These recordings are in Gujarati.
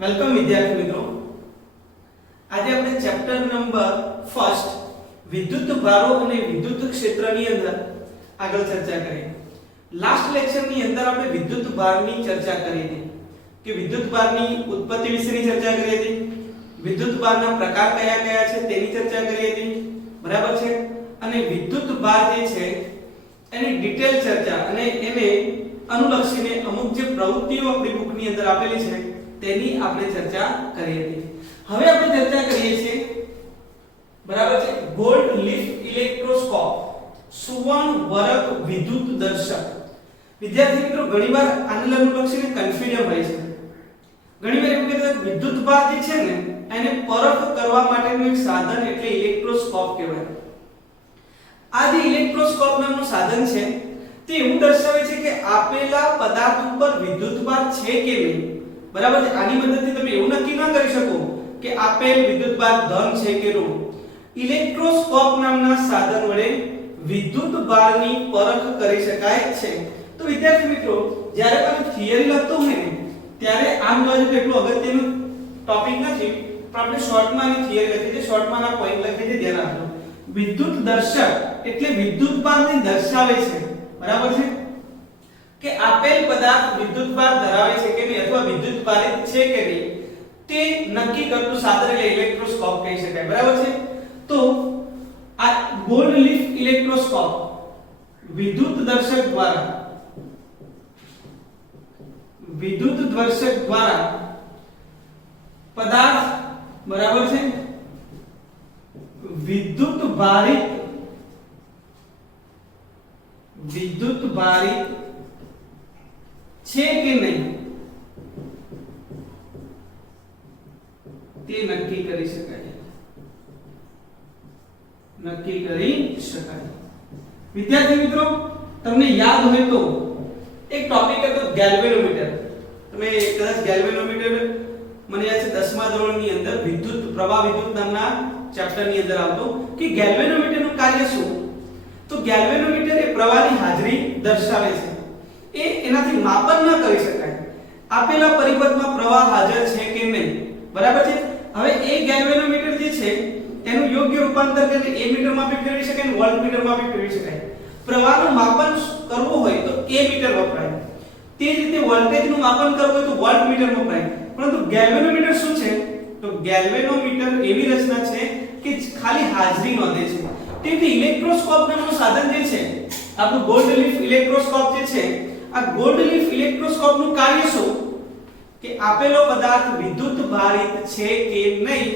વેલકમ વિદ્યાર્થી મિત્રો. આજે આપણે ચેપ્ટર નંબર 1 વિદ્યુત ભારો અને વિદ્યુત ક્ષેત્રની અંદર આગળ ચર્ચા કરીએ. લાસ્ટ લેક્ચર ની અંદર આપણે વિદ્યુત ભારની ચર્ચા કરી હતી કે વિદ્યુત ભારની ઉત્પત્તિ વિશેની ચર્ચા કરી હતી, વિદ્યુત ભારના પ્રકાર કયા કયા છે તેની ચર્ચા કરી હતી, બરાબર છે. અને વિદ્યુત ભાર જે છે એની ડિટેલ ચર્ચા અને એને અનુલક્ષીને અમુક જે પ્રવૃત્તિઓ આપણી બુકની અંદર આપેલી છે તેની આપણે ચર્ચા કરી હતી. હવે આપણે ચર્ચા કરીએ છીએ, બરાબર છે, ગોલ્ડ લીફ ઇલેક્ટ્રોસ્કોપ, સુવર્ણ વર્ક વિદ્યુત દર્શક. વિદ્યાર્થી મિત્રો ઘણીવાર આને અનુલક્ષીને કન્ફ્યુઝન હોય છે. ઘણીવાર એવું કહેતા વિદ્યુત ભાર જે છે ને એને પરખ કરવા માટેનું એક સાધન એટલે ઇલેક્ટ્રોસ્કોપ કહેવાય. આ જે ઇલેક્ટ્રોસ્કોપ નામનું સાધન છે તે એવું દર્શાવે છે કે આપેલા પદાર્થ ઉપર વિદ્યુત ભાર છે કે નહીં, બરાબર છે. આની મદદથી તમે એવું નક્કી ન કરી શકો કે આપેલ વિદ્યુત ભાર ધન છે કે ઋણ. ઇલેક્ટ્રોસ્કોપ નામના સાધન વડે વિદ્યુત ભારની પરખ કરી શકાય છે. તો વિદ્યાર્થી મિત્રો જ્યારે તમે થિયરી લખતો હોય ને ત્યારે આમ જોજો તો એટલું અગત્યનું ટોપિક નથી, પણ આપણે શોર્ટમાં આની થિયરી લખી છે, શોર્ટમાં આ પોઈન્ટ લખી છે, ધ્યાન રાખજો. વિદ્યુત દર્શક એટલે વિદ્યુત ભારને દર્શાવે છે, બરાબર છે, કે આપેલ પદાર્થ વિદ્યુત ભાર ધરાવે છે કે નહીં અથવા વિદ્યુત ભારિત છે કે નહીં તે નક્કી કરતું સાધન એટલે ઇલેક્ટ્રોસ્કોપ કહી શકાય, બરાબર છે. તો આ ગોલ્ડ લીફ ઇલેક્ટ્રોસ્કોપ વિદ્યુત દર્શક દ્વારા પદાર્થ, બરાબર છે, વિદ્યુત ભારિત છે કે નહીં તે નક્કી કરી શકાય. વિદ્યાર્થી મિત્રો તમને યાદ હોય તો એક ટોપિક હતો ગેલ્વેનોમીટર. તમે કદાચ ગેલ્વેનોમીટર મને યાદ છે 10મા ધોરણની અંદર વિદ્યુત પ્રવાહ વિદ્યુત નામના ચેપ્ટર ની અંદર આવતો કે ગેલ્વેનોમીટરનું કાર્ય શું. તો ગેલ્વેનોમીટર એ પ્રવાહની હાજરી દર્શાવે છે. એનાથી માપન ન કરી શકાય આપેલા પરિપથમાં પ્રવાહ હાજર છે કે નહીં, બરાબર છે. હવે એ ગેલ્વેનોમીટર જે છે એનું યોગ્ય રૂપાંતર કરીને એ મીટરમાં બી ફેરવી શકાય અને વોલ્ટમીટરમાં બી ફેરવી શકાય. પ્રવાહનું માપન કરવું હોય તો એ મીટર વપરાય, તે જ રીતે વોલ્ટેજનું માપન કરવું હોય તો વોલ્ટમીટર વપરાય. પરંતુ ગેલ્વેનોમીટર શું છે? તો ગેલ્વેનોમીટર એવી રચના છે કે ખાલી હાજરી નોંધે છે. તેથી ઇલેક્ટ્રોસ્કોપ નામનું સાધન જે છે આપણું ગોલ્ડ લીફ ઇલેક્ટ્રોસ્કોપ જે છે, આ ગોલ્ડ લીફ ઇલેક્ટ્રોસ્કોપનું કાર્ય શું કે આપેલો પદાર્થ વિદ્યુત ભારિત છે કે નહીં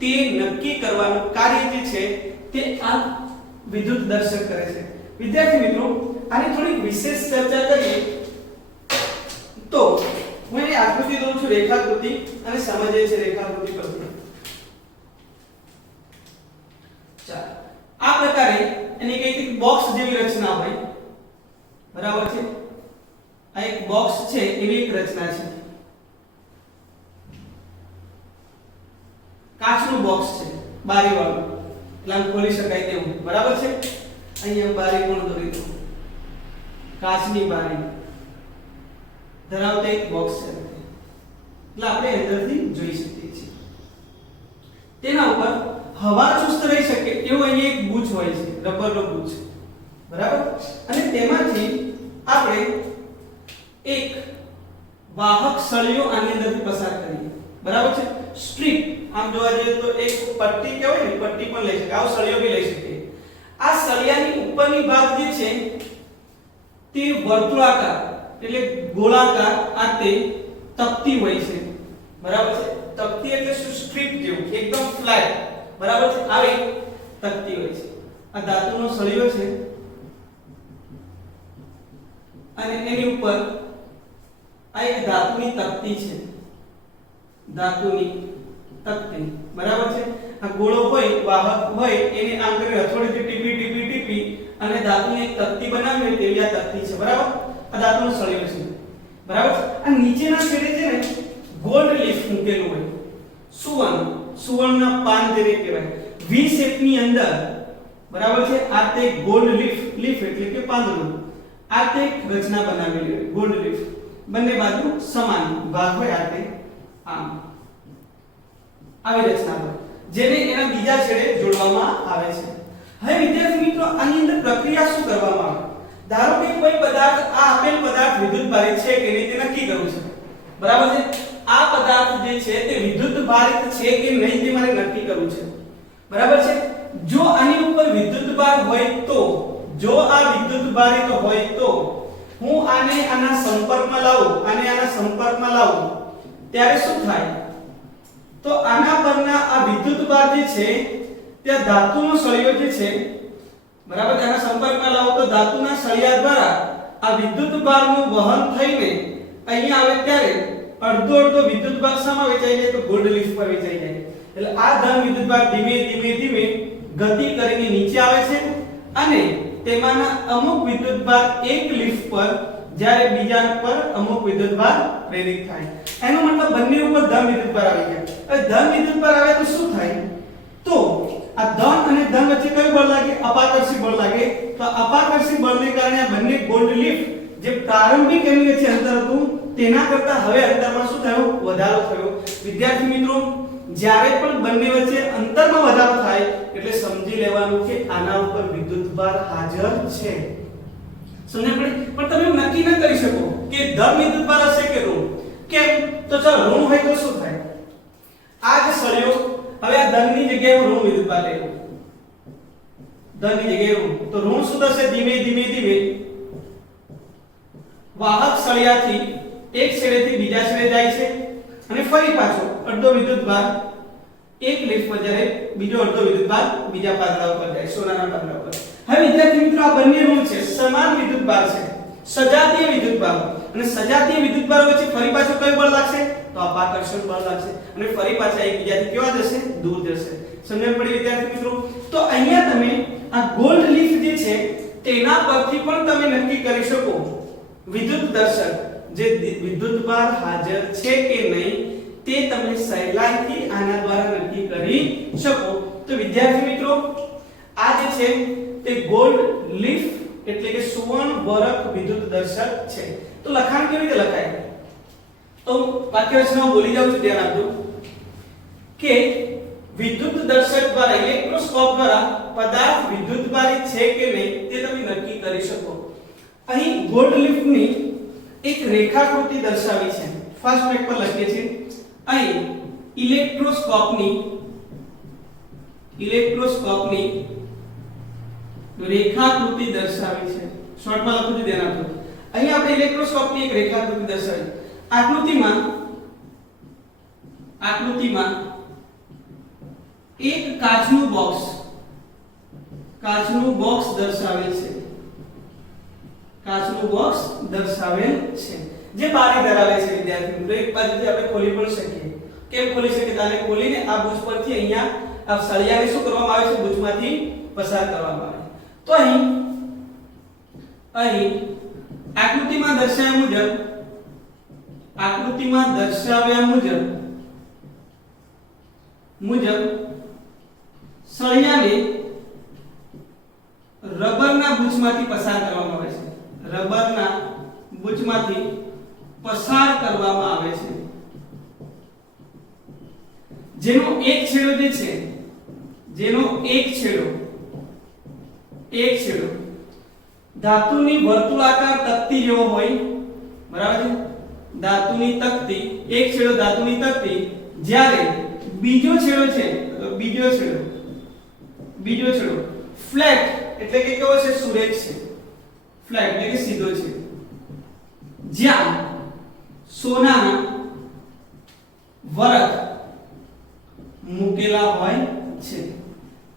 તે નક્કી કરવાનું કાર્ય જે છે તે આ વિદ્યુત દર્શક કરે છે. વિદ્યાર્થી મિત્રો આની થોડી વિશેષ ચર્ચા કરીએ તો હું એની આકૃતિ દઉં છું, રેખાકૃતિ, અને સમજીએ છે રેખાકૃતિ પરથી. ચાલો આ પ્રકારે એની કઈ બોક્સ જેવી રચના હોય, બરાબર છે. આ એક બોક્સ છે એવી એક રચના છે, કાચનું બોક્સ છે, બારી વાળું, એટલે આમ ખોલી શકાય તેવું, બરાબર છે. અહીંયા બારી પણ દોરી દો, કાચની બારી ધરાવતા એક બોક્સ છે, એટલે આપણે અંદરથી જોઈ શકીએ છીએ. તેના ઉપર હવા ચુસ્ત રહી શકે એવું અહીંયા એક બૂચ હોય છે, રબરનો બૂચ, બરાબર. અને તેમાંથી આપણે એક વાહક સળિયો આની અંદરથી પસાર કરીએ, બરાબર છે. સ્ટ્રીપ આમ જોવા જઈએ તો એક પટ્ટી કહેવાય ને, પટ્ટી પણ લઈ શકાય, આવો સળિયો બી લઈ શકીએ. આ સળિયાની ઉપરની ભાગ જે છે તે વર્તુળાકાર એટલે ગોળાકાર આ તે તકતી હોય છે, બરાબર છે. તકતી એટલે શું? સ્ટ્રીપ જેવું એકદમ ફ્લેટ, બરાબર છે, આવી તકતી હોય છે. આ ધાતુનો સળિયો છે અને એની ઉપર આ એક ધાતુની તકતી છે, ધાતુની તકતી, બરાબર છે. આ ગોળો હોય, વાહક હોય, એને આમ કરી હથોડીથી ટીપી અને ધાતુની એક તકતી બનાવી હોય તેવી આ તકતી છે, બરાબર. આ ધાતુનો સળિયો છે, બરાબર. આ નીચેના છેડે છે ને ગોલ્ડ લીફ મૂકેલું હોય, સુવર્ણના પાન જેને કહેવાય, વી શેપની અંદર, બરાબર છે. આ તે ગોલ્ડ લીફ એટલે કે પાંદડું, આ તે રચના બનાવેલી હોય ગોલ્ડ લીફ. બંને બાજુ સમાન ભાગ હોય આ તે આમ આવી રચના હોય જેને એના બીજા છેડે જોડવામાં આવે છે। હવે વિદ્યાર્થી મિત્રો આની અંદર પ્રક્રિયા શું કરવામાં આવે? ધારો કે કોઈ પદાર્થ આ આપેલ પદાર્થ વિદ્યુત ભારિત છે કે નહીં તે નક્કી કરવું છે, બરાબર છે? આ પદાર્થ જે છે તે વિદ્યુત ભારિત છે કે નહીં તે મારે નક્કી કરવું છે, બરાબર છે? જો આની ઉપર વિદ્યુત ભાર હોય તો, જો આ વિદ્યુત ભારિત હોય તો હું આને આના સંપર્કમાં લાવું ત્યારે શું થાય? તો આના પરના આ વિદ્યુત ભાર જે છે ત્યાં ધાતુનો સળિયો જે છે, બરાબર, તેના સંપર્કમાં લાવો તો ધાતુના સળિયા દ્વારા આ વિદ્યુત ભારનું વહન થઈને અહીંયા આવે ત્યારે અડધો વિદ્યુત ભાર શામાં વેચાઈ જાય? તો ગોલ્ડ લીફ પર વેચાઈ જાય। એટલે આ ધન વિદ્યુત ભાર ધીમે ધીમે ગતિ કરીને નીચે આવે છે અને તેમાંના અમુક વિદ્યુત ભાર એક લીફ પર જ્યારે બીજા પર અમુક વિદ્યુત ભાર પ્રેરિત થાય। એનો મતલબ બંને ઉપર ધન વિદ્યુત ભાર આવી ગયા। હવે ધન વિદ્યુત ભાર આવે તો શું થાય? તો આ ધન અને ધન વચ્ચે કયું બળ લાગે? અપાકર્ષી બળ લાગે। તો અપાકર્ષી બળને કારણે આ બંને ગોલ્ડ લીફ જે પ્રારંભિક એની વચ્ચે અંતર હતું તેના કરતા હવે અંતરમાં શું થયું? વધારો થયો। વિદ્યાર્થી મિત્રો જ્યારે પણ બંને વચ્ચે અંતરમાં વધારો થાય એટલે સમજી લેવાનું કે આના ઉપર વિદ્યુત ભાર હાજર છે। સમજણ પડી? પણ તમે નક્કી ન કરી શકો કે ધન વિદ્યુત ભાર હશે કે ઋણ। કેમ? તો ચાલો ઋણ હોય તો શું થાય? આ જે સળિયો, હવે આ ધનની જગ્યાએ હું ઋણ વિદ્યુત ભાર લઈ લઉં, ધનની જગ્યાએ ઋણ, તો ઋણ શું થશે? ધીમે ધીમે વાહક સળિયાથી એક છેડેથી બીજા છેડે જાય છે અને ફરી પાછો અડધો વિદ્યુત ભાર એક લીફ પર જ્યારે બીજો અડધો વિદ્યુત ભાર બીજા પાંદડા ઉપર જાય, સોનાના પાંદડા ઉપર। હવે વિદ્યાર્થી મિત્રો આ બંને ઋણ છે, સમાન વિદ્યુત ભાર છે, સજાતીય વિદ્યુત ભાર, અને સજાતીય વિદ્યુત ભાર વચ્ચે ફરી પાછો કયું બળ લાગશે? તો અપાકર્ષણ બળ લાગશે અને ફરી પાછા એકબીજાથી કેવા જશે? દૂર જશે। સમજણ પડી વિદ્યાર્થી મિત્રો? તો અહીંયા તમે આ ગોલ્ડ લીફ જે છે તેના પરથી પણ તમે નક્કી કરી શકો વિદ્યુત દર્શક જે વિદ્યુત ભાર હાજર છે કે નહીં તે તમે સહેલાઈથી આના દ્વારા નક્કી કરી શકો। તો વિદ્યાર્થી મિત્રો આ જે છે તે ગોલ્ડ લીફ એટલે કે સુવર્ણ વરખ વિદ્યુત દર્શક છે। તો લખાણ કેવી રીતે લખાય? તો વાક્ય રચના બોલી જાઉં છું, ધ્યાન આપજો કે વિદ્યુત દર્શક દ્વારા ઇલેક્ટ્રોસ્કોપ દ્વારા પદાર્થ વિદ્યુત ભારિત છે કે નહીં તે તમે નક્કી કરી શકો। અહીં ગોલ્ડ લીફની એક રેખાકૃતિ દર્શાવી છે, ફર્સ્ટ પેજ પર લખીએ છીએ। અહીં ઇલેક્ટ્રોસ્કોપની રેખાકૃતિ દર્શાવી છે, શોર્ટમાં લખું છું, ધ્યાન આપજો। અહીં આપણે ઇલેક્ટ્રોસ્કોપની એક રેખાકૃતિ દર્શાવી। આકૃતિમાં એક કાચનું બોક્સ દર્શાવેલ છે, જે બારી ધરાવે છે। વિદ્યાર્થી મિત્રો એક બાજુથી આપણે ખોલી પણ શકીએ। કેમ ખોલી શકીએ? આને ખોલીને આ બુચ પરથી અહીંયા આ સળિયાને શું કરવામાં આવે છે? બુચમાંથી પસાર કરવામાં આવે। તો અહીં આકૃતિમાં દર્શાવ્યા મુજબ સળિયાને રબરના બુચમાંથી પસાર કરવામાં આવે છે, જેનો એક છેડો ધાતુની વર્તુળાકાર તકતી જેવો હોય, બરાબર છે? ધાતુની તકતી, એક છેડો ધાતુની તકતી, જ્યારે બીજો છેડો ફ્લેટ એટલે કે કેવો છે? સુરેખ છે, ફ્લેટ એટલે કે સીધો છે, જ્યાં સોનાના વરખ મૂકેલા હોય છે,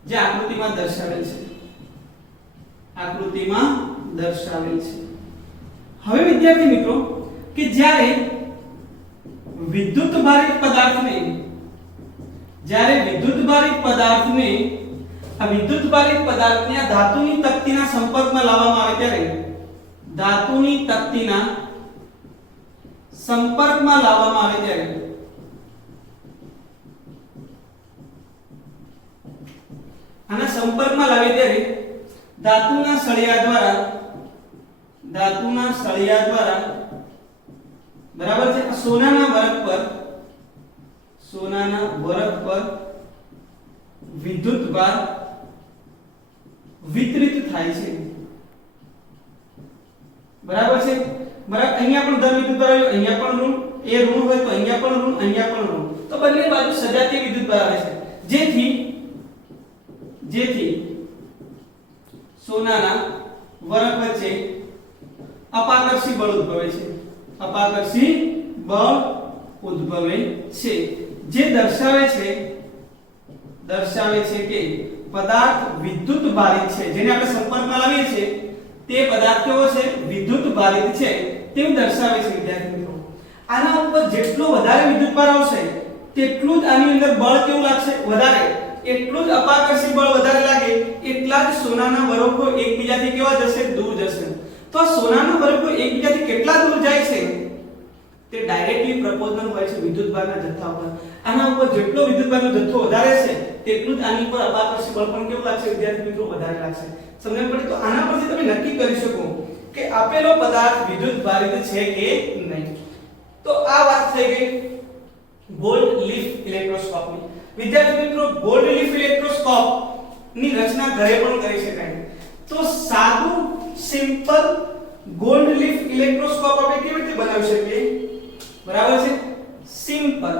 જે આકૃતિમાં દર્શાવેલ છે। હવે વિદ્યાર્થી મિત્રો કે જ્યારે વિદ્યુત ભારિત પદાર્થને આ ધાતુની તકતીના સંપર્કમાં લાવવામાં આવે ત્યારે આના સંપર્કમાં લાવે ત્યારે ધાતુના સળિયા દ્વારા બરાબર છે, સોનાના વરખ પર સોનાના વરખ પર વિદ્યુત ભાર વિતરિત થાય છે, બરાબર છે। બરાબર, અહીંયા પણ ધન વિદ્યુત ભાર આવ્યો, અહીંયા પણ ઋણ, એ ઋણ હોય તો અહીંયા પણ ઋણ, અહીંયા પણ ઋણ, તો બંને બાજુ સજાતીય વિદ્યુત ભાર આવે છે, જેથી સોનાના વરખ વચ્ચે અપાકર્ષી બળ ઉદ્ભવે છે, અપાકર્ષી બળ ઉદ્ભવે છે, જે દર્શાવે છે કે પદાર્થ વિદ્યુત ભારિત છે, જેને આપણે સંપર્કમાં લાવીએ છીએ તે પદાર્થ કેવો છે, વિદ્યુત ભારિત છે તેવું દર્શાવે છે વિદ્યાર્થી મિત્રો। આના ઉપર જેટલો વધારે વિદ્યુત ભાર આવશે તેટલું જ આની અંદર બળ કેવું લાગશે, વધારે, એટલું જ અપાકર્ષી બળ વધારે લાગે એટલા જ સોનાના વરખો એકબીજાથી કેવા જશે, દૂર જશે। તો સોનાના વરખો એકબીજાથી કેટલા દૂર જાય છે તે ડાયરેક્ટલી પ્રપોર્શનલ હોય છે વિદ્યુત ભારના જથ્થા ઉપર। આના ઉપર જેટલો વિદ્યુત ભારનો જથ્થો વધારે છે તેટલું જ આની ઉપર અપાકર્ષી બળ પણ કેવું લાગશે વિદ્યાર્થી મિત્રો, વધારે લાગશે। સમજણ પડી? તો આના પરથી તમે નક્કી કરી શકો કે આપેલો પદાર્થ વિદ્યુત ભારિત છે કે નહીં। તો આ વાત થઈ ગઈ ગોલ્ડ લીફ ઇલેક્ટ્રોસ્કોપની। વિદ્યાર્થી મિત્રો, ગોલ્ડ લીફ ઇલેક્ટ્રોસ્કોપ ની રચના ઘરે પણ કરી શકાય। તો સાદું સિમ્પલ ગોલ્ડ લીફ ઇલેક્ટ્રોસ્કોપ આપણે કેવી રીતે બનાવી શકીએ, બરાબર છે, સિમ્પલ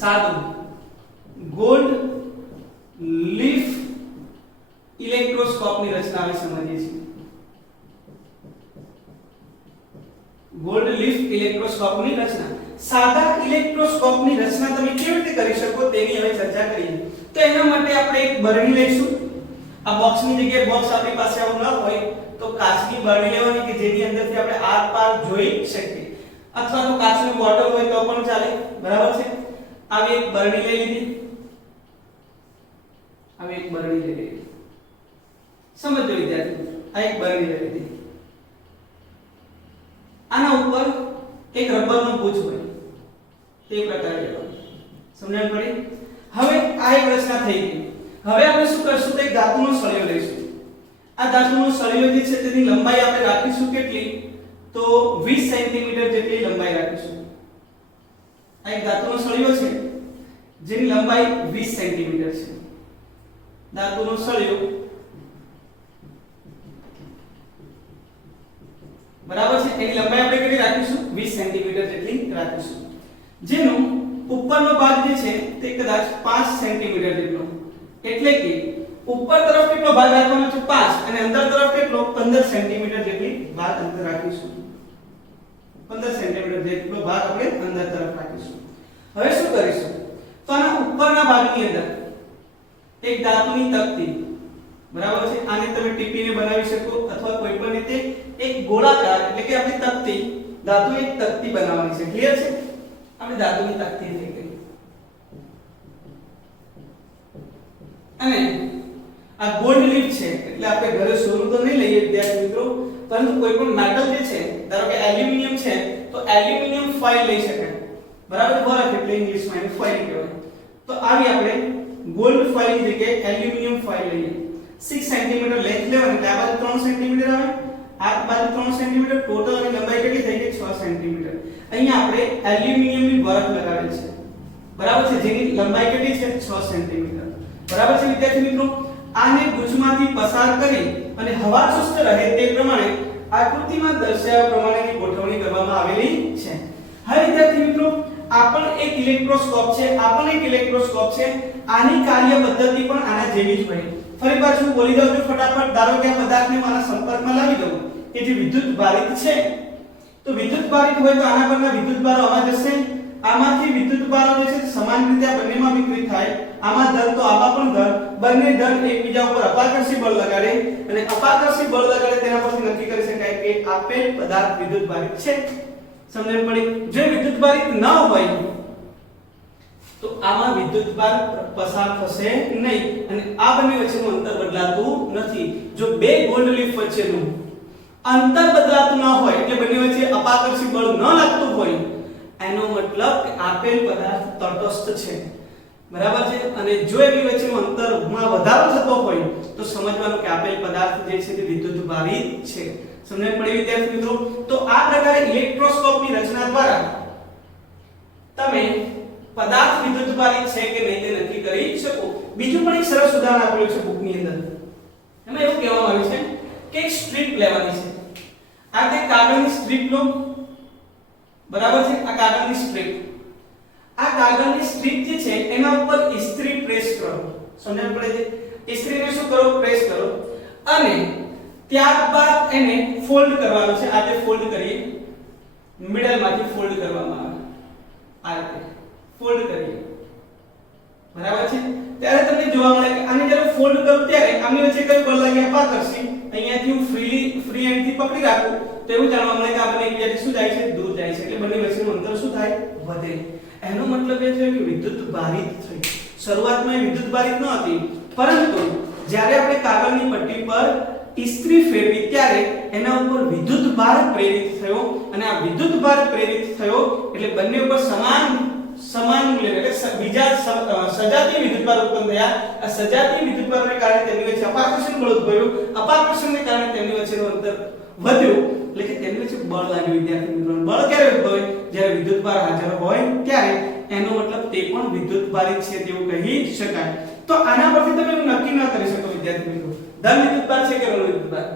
સાદું ગોલ્ડ લીફ ઇલેક્ટ્રોસ્કોપ ની રચના વિશે સમજીએ છીએ। ગોલ્ડ લીફ ઇલેક્ટ્રોસ્કોપ ની રચના, સાદા ઇલેક્ટ્રોસ્કોપ ની રચના તમે કેવી રીતે કરી શકો તેની હવે ચર્ચા કરીએ। તો એના માટે આપણે એક બરણી લઈશું। આ બોક્સ ની જગ્યાએ બોક્સ આપણી પાસે આવું ન હોય તો કાચની બરણી લેવાની કે જેની અંદરથી આપણે આર પાર જોઈ શકીએ, અથવા તો કાચની બોટલ હોય તો પણ ચાલે, બરાબર છે। આવી એક બરણી લઈ લીધી, આવી એક બરણી લઈ લીધી, સમજો વિદ્યાર્થી, આ એક બરણી લઈ લીધી, આના ઉપર એક રબરનો પૂંછ હોય તે પ્રકારે લેવાનું, સમજણ પડી? હવે આ એક રચના થઈ ગઈ। હવે આપણે શું કરશું, તો એક ધાતુનો સળિયો લઈશું। આ ધાતુનો સળિયો જે છે તેની લંબાઈ આપણે રાખીશું કેટલી, તો 20 સેન્ટીમીટર જેટલી લંબાઈ રાખીશું। આ એક ધાતુનો સળિયો છે જેની લંબાઈ 20 સેન્ટીમીટર છે। ધાતુનો સળિયો, બરાબર છે, એની લંબાઈ આપણે કેટલી રાખીશું, 20 સેન્ટીમીટર જેટલી રાખીશું, જેનો ઉપરનો ભાગ જે છે તે કદાચ 5 સેન્ટીમીટર જેટલો, એટલે કે ઉપર તરફ કેટલો ભાગ રાખવાનો છે, 5, અને અંદર તરફ કેટલો, 15 સેન્ટીમીટર જેટલી ભાગ અંદર રાખીશું, 15 સેન્ટીમીટર જેટલો ભાગ આપણે અંદર તરફ રાખીશું। હવે શું કરીશું, તો આના ઉપરના ભાગની અંદર એક ધાતુની તકતી, બરાબર છે, આને તમે ટીપીને બનાવી શકો અથવા કોઈ પણ રીતે એક ગોળાકાર, એટલે કે આપણી તકતી, ધાતુની એક તકતી બનાવવાની છે, ક્લિયર છે? આપણે ધાતુની તકતી થઈ ગઈ, અને આ ગોલ્ડ લીફ છે એટલે આપણે ઘરે સોનું તો નહીં લઈએ વિદ્યાર્થી મિત્રો, પરંતુ કોઈ પણ મેટલ જે છે, ધારો કે એલ્યુમિનિયમ છે તો એલ્યુમિનિયમ ફોઇલ લઈ શકાય, બરાબર, વરખ એટલે ઇંગ્લિશમાં એને ફોઇલ કહેવાય। તો આવી આપણે ગોલ્ડ ફોઇલની જગ્યાએ એલ્યુમિનિયમ ફોઇલ લઈએ, 6 સેન્ટીમીટર લેન્થ લેવાની, એટલે આ બાજુ 3 સેન્ટીમીટર આવે, આ બાજુ 3 સેન્ટીમીટર, ટોટલ અને લંબાઈ કેટલી થઈ ગઈ, 6 સેન્ટીમીટર। અહીંયા આપણે એલ્યુમિનિયમની વરખ લગાવેલ છે, બરાબર છે, જેની લંબાઈ કેટલી છે, 6 સેન્ટીમીટર, બરાબર છે વિદ્યાર્થી મિત્રો। આને ગુચ્છમાંથી પસાર કરી અને હવા ચુસ્ત રહે તે પ્રમાણે આકૃતિમાં દર્શાવ્યા પ્રમાણેની ગોઠવણી કરવામાં આવેલી છે। હવે વિદ્યાર્થી મિત્રો, આ પણ એક ઇલેક્ટ્રોસ્કોપ છે, આ પણ એક ઇલેક્ટ્રોસ્કોપ છે, આની કાર્ય પદ્ધતિ પણ આના જેવી જ હોય। ફરી પાછું બોલી દઉં છું ફટાફટ, ધારો કે આ પદાર્થને મારા સંપર્કમાં લાવી દઉં કે જે વિદ્યુત ભારિત છે, તો વિદ્યુત ભારિત હોય તો આના પરના વિદ્યુત ભારો આમાં જશે, આમાંથી વિદ્યુત ભારો જે છે સમાન રીતે આ બંનેમાં વિતરિત થાય, આમાં ધન તો આમાં પણ ધન, બંને ધન એકબીજા ઉપર અપાકર્ષી બળ લગાડે, અને અપાકર્ષી બળ લગાડે તેના પરથી નક્કી કરી શકાય કે આપેલ પદાર્થ વિદ્યુત ભારિત છે। સમજણ પડી? જો વિદ્યુત ભારિત ન હોય તો આમાં વિદ્યુત ભાર પસાર થશે નહીં, અને આ બંને વચ્ચેનું અંતર બદલાતું નથી। જો બે ગોલ્ડ લીફ વચ્ચેનું અંતર બદલાતું ન હોય, એટલે બંને વચ્ચે અપાકર્ષી બળ ન લાગતું હોય, એનો મતલબ કે આપેલ પદાર્થ તટસ્થ છે, બરાબર છે। અને જો એની વચ્ચેનું અંતરમાં વધારો થતો હોય તો સમજવાનું કે આપેલ પદાર્થ જે છે તે વિદ્યુત ભારિત છે। સમજણ પડી વિદ્યાર્થી મિત્રો? તો આ પ્રકારે ઇલેક્ટ્રોસ્કોપની રચના દ્વારા તમે પદાર્થ વિદ્યુતભારિત છે કે નહીં તે નક્કી કરી શકો. બીજું પણ એક સરસ ઉદાહરણ આપેલું છે બુકની અંદર. એમાં એવું કહેવામાં આવ્યું છે કે એક સ્ટ્રીપ લેવાની છે. આ તે કાગળની સ્ટ્રીપ લો, બરાબર છે. આ કાગળની સ્ટ્રીપ, આ કાગળની સ્ટ્રીપ જે છે એના ઉપર ઇસ્ત્રી પ્રેસ કરો. સમજણ પડે છે? ઇસ્ત્રીને શું કરો? પ્રેસ કરો. અને ત્યારબાદ એને ફોલ્ડ કરવાનું છે. આ તે ફોલ્ડ કરીએ, મિડલમાંથી ફોલ્ડ કરવામાં આવે. આ રીતે ફોલ્ડ કરીએ, બરાબર છે. ત્યારે તમને જોવા મળે કે આને જ્યારે ફોલ્ડ કરું ત્યારે આની વચ્ચે કઈ બળ લાગે? અપાકર્ષી. અહીંયાથી હું ફ્રી હેન્ડથી પકડી રાખું તો એવું જાણવા મળે કે આ બંને એકબીજાથી શું જાય છે? દૂર જાય છે. એટલે બંને વચ્ચેનું અંતર શું થાય? વધે. એનો મતલબ એ છે કે વિદ્યુત ભારિત થઈ. શરૂઆતમાં એ વિદ્યુત ભારિત ન હતી, પરંતુ જ્યારે આપણે કાગળની પટ્ટી પર ઇસ્ત્રી ફેરવી ત્યારે એના ઉપર વિદ્યુત ભાર પ્રેરિત થયો, અને આ વિદ્યુત ભાર પ્રેરિત થયો એટલે બંને ઉપર સમાન મૂલ્ય એટલે બીજા સજાતીય વિદ્યુતભાર ઉત્પન્ન થયા. આ સજાતીય વિદ્યુતભારને કારણે તેમની વચ્ચે અપાકર્ષણ બળ ઉદ્ભવ્યું. અપાકર્ષણને કારણે તેમની વચ્ચેનું અંતર વધ્યું, એટલે કે તેમની વચ્ચે બળ લાગ્યું. વિદ્યાર્થી મિત્રો, બળ ક્યારે ઉદ્ભવે? જ્યારે વિદ્યુતભાર હાજર હોય ત્યારે. એનો મતલબ તે પણ વિદ્યુતભારિત છે તેવું કહી શકાય. તો આના પરથી તમે નક્કી ન કરી શકો વિદ્યાર્થી મિત્રો ધન વિદ્યુતભાર છે કે ઋણ વિદ્યુતભાર.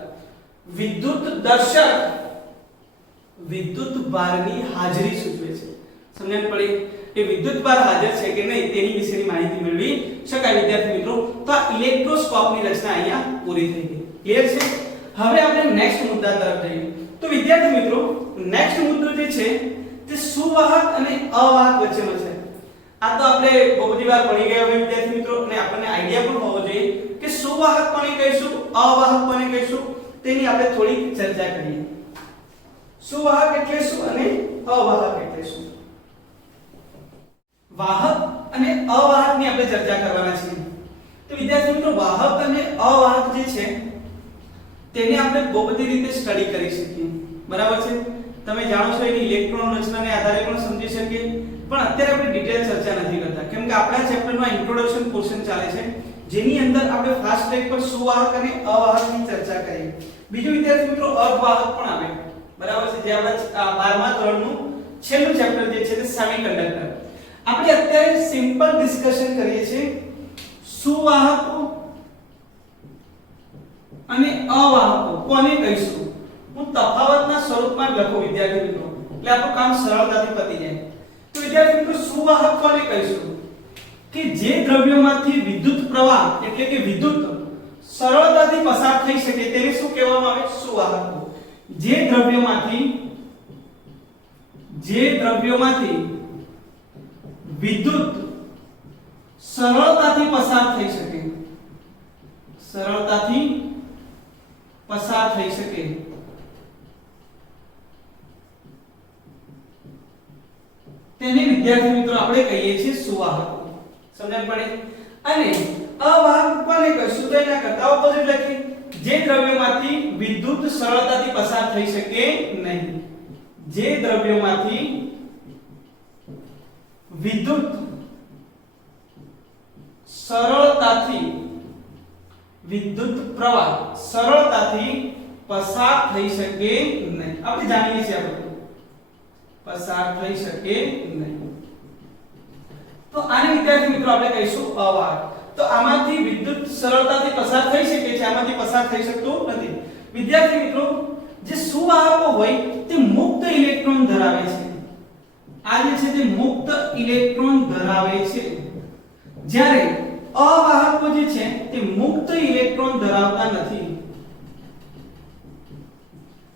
વિદ્યુત દર્શક વિદ્યુતભારની હાજરી સૂચવે છે. સમજણ પડી? એ વિદ્યુતભાર હાજર છે કે નહીં તેની વિશેની માહિતી મેળવી શકાય વિદ્યાર્થી મિત્રો. તો આ ઇલેક્ટ્રોસ્કોપની રચના અહીંયા પૂરી થઈ ગઈ. ક્લિયર છે? હવે આપણે નેક્સ્ટ મુદ્દા તરફ જઈએ. તો વિદ્યાર્થી મિત્રો, નેક્સ્ટ મુદ્દો જે છે તે સુવાહક અને અવાહક વચ્ચેનો છે. આ તો આપણે બહુ બધી વાર ભણી ગયા હોય વિદ્યાર્થી મિત્રો, અને આપણને આઈડિયા પણ હોવો જોઈએ કે સુવાહક કોને કહીશું, અવાહક કોને કહીશું, તેની આપણે થોડી ચર્ચા કરીએ. સુવાહક એટલે શું અને અવાહક એટલે શું? વાહક અને અવાહકની આપણે ચર્ચા કરવાના છીએ. તો વિદ્યાર્થી મિત્રો, વાહક અને અવાહક જે છે તેને આપણે બહુ બધી રીતે સ્ટડી કરી શકીએ. બરાબર છે? તમે જાણો છો એની ઇલેક્ટ્રોન રચનાને આધારે પણ સમજી શકીએ, પણ અત્યારે આપણે ડિટેલ ચર્ચા નથી કરતા, કેમ કે આપણા ચેપ્ટરમાં ઇન્ટ્રોડક્શન પોર્શન ચાલે છે, જેની અંદર આપણે ફાસ્ટ ટ્રેક પર સુવાહક અને અવાહકની ચર્ચા કરીએ. બીજું વિદ્યાર્થી મિત્રો, અર્ધવાહક પણ આવે. બરાબર છે? જે આપણા 12મા ધોરણનું છેલ્લું ચેપ્ટર જે છે તે સેમિકન્ડક્ટર. આપણે અત્યારે સિમ્પલ ડિસ્કશન કરીએ છીએ સુવાહકો અને અવાહકો કોને કહીશું. હું તફાવતના સ્વરૂપમાં લખું વિદ્યાર્થી મિત્રો, એટલે આપણું કામ સરળતાથી પતી જાય. તો વિદ્યાર્થી મિત્રો, સુવાહક કોને કહીશું? કે જે દ્રવ્યોમાંથી વિદ્યુત પ્રવાહ એટલે કે વિદ્યુત સરળતાથી પસાર થઈ શકે તેને શું કહેવામાં આવે? સુવાહકો. જે દ્રવ્યોમાંથી વિદ્યુત સરળતાથી પસાર થઈ શકે તેને વિદ્યાર્થી મિત્રો આપણે કહીએ છીએ સુવાહકો. સમજણ પડે? અને અવાહક કોને કહીશું? તો એના કરતા ઓપોઝિટ લખીએ. જે દ્રવ્યોમાંથી વિદ્યુત સરળતાથી પસાર થઈ શકે નહીં. જે દ્રવ્યોમાંથી વિદ્યુત સરળતાથી વિદ્યુત પ્રવાહ સરળતાથી પસાર થઈ શકે નહીં. આપણે જાણીએ છીએ આ બધું. પસાર થઈ શકે નહીં. તો આને વિદ્યાર્થી મિત્રો આપણે કહીશું અવાહક. તો આમાંથી વિદ્યુત સરળતાથી પસાર થઈ શકે છે, આમાંથી પસાર થઈ શકતું નથી. વિદ્યાર્થી મિત્રો, જે સુવાહકો હોય તે મુક્ત ઇલેક્ટ્રોન ધરાવે છે. આ જે છે તે મુક્ત ઇલેક્ટ્રોન ધરાવે છે, જ્યારે અવાહકો જે છે તે મુક્ત ઇલેક્ટ્રોન ધરાવતા નથી.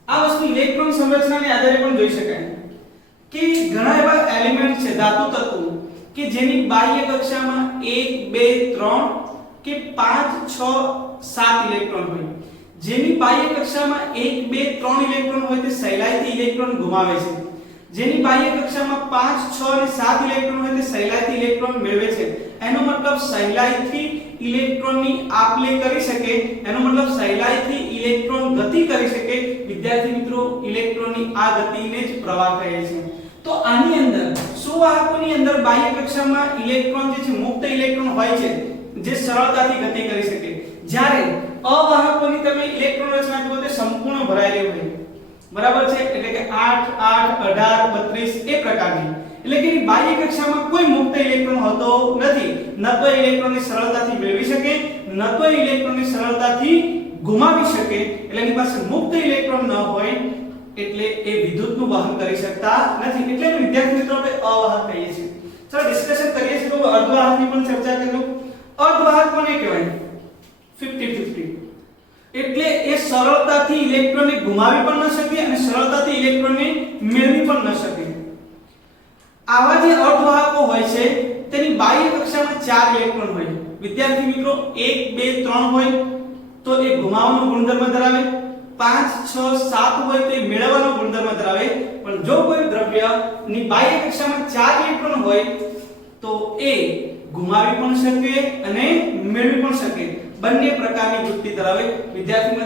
આ વસ્તુ ઇલેક્ટ્રોન સંરચનાને આધારે પણ જોઈ શકાય કે ઘણા એવા એલિમેન્ટ છે, ધાતુ તત્વો કે જેની બાહ્ય કક્ષામાં 1 2 3 કે 5 6 7 ઇલેક્ટ્રોન હોય. જેની બાહ્ય કક્ષામાં 1 2 3 ઇલેક્ટ્રોન હોય તે સહેલાઈથી ઇલેક્ટ્રોન ગુમાવે છે. જેની બાહ્ય કક્ષામાં 5 6 અને 7 ઇલેક્ટ્રોન હોય તે સહેલાઈથી ઇલેક્ટ્રોન મેળવે છે. એનો મતલબ સહેલાઈથી ઇલેક્ટ્રોનની આપ-લે કરી શકે, એનો મતલબ સહેલાઈથી ઇલેક્ટ્રોન ગતિ કરી શકે. વિદ્યાર્થી મિત્રો, ઇલેક્ટ્રોનની આ ગતિને જ પ્રવાહ કહે છે. તો આની અંદર સુવાહકોની અંદર બાહ્ય કક્ષામાં ઇલેક્ટ્રોન જે છે મુક્ત ઇલેક્ટ્રોન હોય છે, જે સરળતાથી ગતિ કરી શકે, જ્યારે અવાહકોની તમે ઇલેક્ટ્રોન રચના જુઓ તે સંપૂર્ણ ભરાયેલી હોય. બરાબર છે? એટલે કે 8 8 18 32 એ પ્રકારની. એટલે કે બાહ્ય કક્ષામાં કોઈ મુક્ત ઇલેક્ટ્રોન હોતો નથી, ન તો ઇલેક્ટ્રોનને સરળતાથી મેળવી શકે, ન તો ઇલેક્ટ્રોનને સરળતાથી ગુમાવી શકે. એટલે એની પાસે મુક્ત ઇલેક્ટ્રોન ન હોય એટલે એ વિદ્યુતનું વહન કરી શકતા નથી. એટલે વિદ્યાર્થી મિત્રો આપણે અવાહક કહીએ છીએ. ચલો ડિસ્કશન કરીએ છીએ. તો અર્ધવાહકની પણ ચર્ચા કરી લો. અર્ધવાહક કોને કહેવાય? 50-50. એટલે એ સરળતાથી ઇલેક્ટ્રોનને ગુમાવી પણ ન શકે અને સરળતાથી ઇલેક્ટ્રોનને મેળવી પણ ન શકે. આવા જે અર્ધવાહકો હોય છે તેની બાહ્ય કક્ષામાં 4 ઇલેક્ટ્રોન હોય. વિદ્યાર્થી મિત્રો 1 2 3 હોય તો એ ગુમાવવાનો ગુણધર્મ ધરાવે, 5 6 7 હોય તો એ મેળવવાનો ગુણધર્મ ધરાવે. પણ જો કોઈ દ્રવ્યની બાહ્ય કક્ષામાં 4 ઇલેક્ટ્રોન હોય તો એ ગુમાવી પણ શકે અને મેળવી પણ શકે. બંને પ્રકારની વૃત્તિ ધરાવે. વિદ્યાર્થી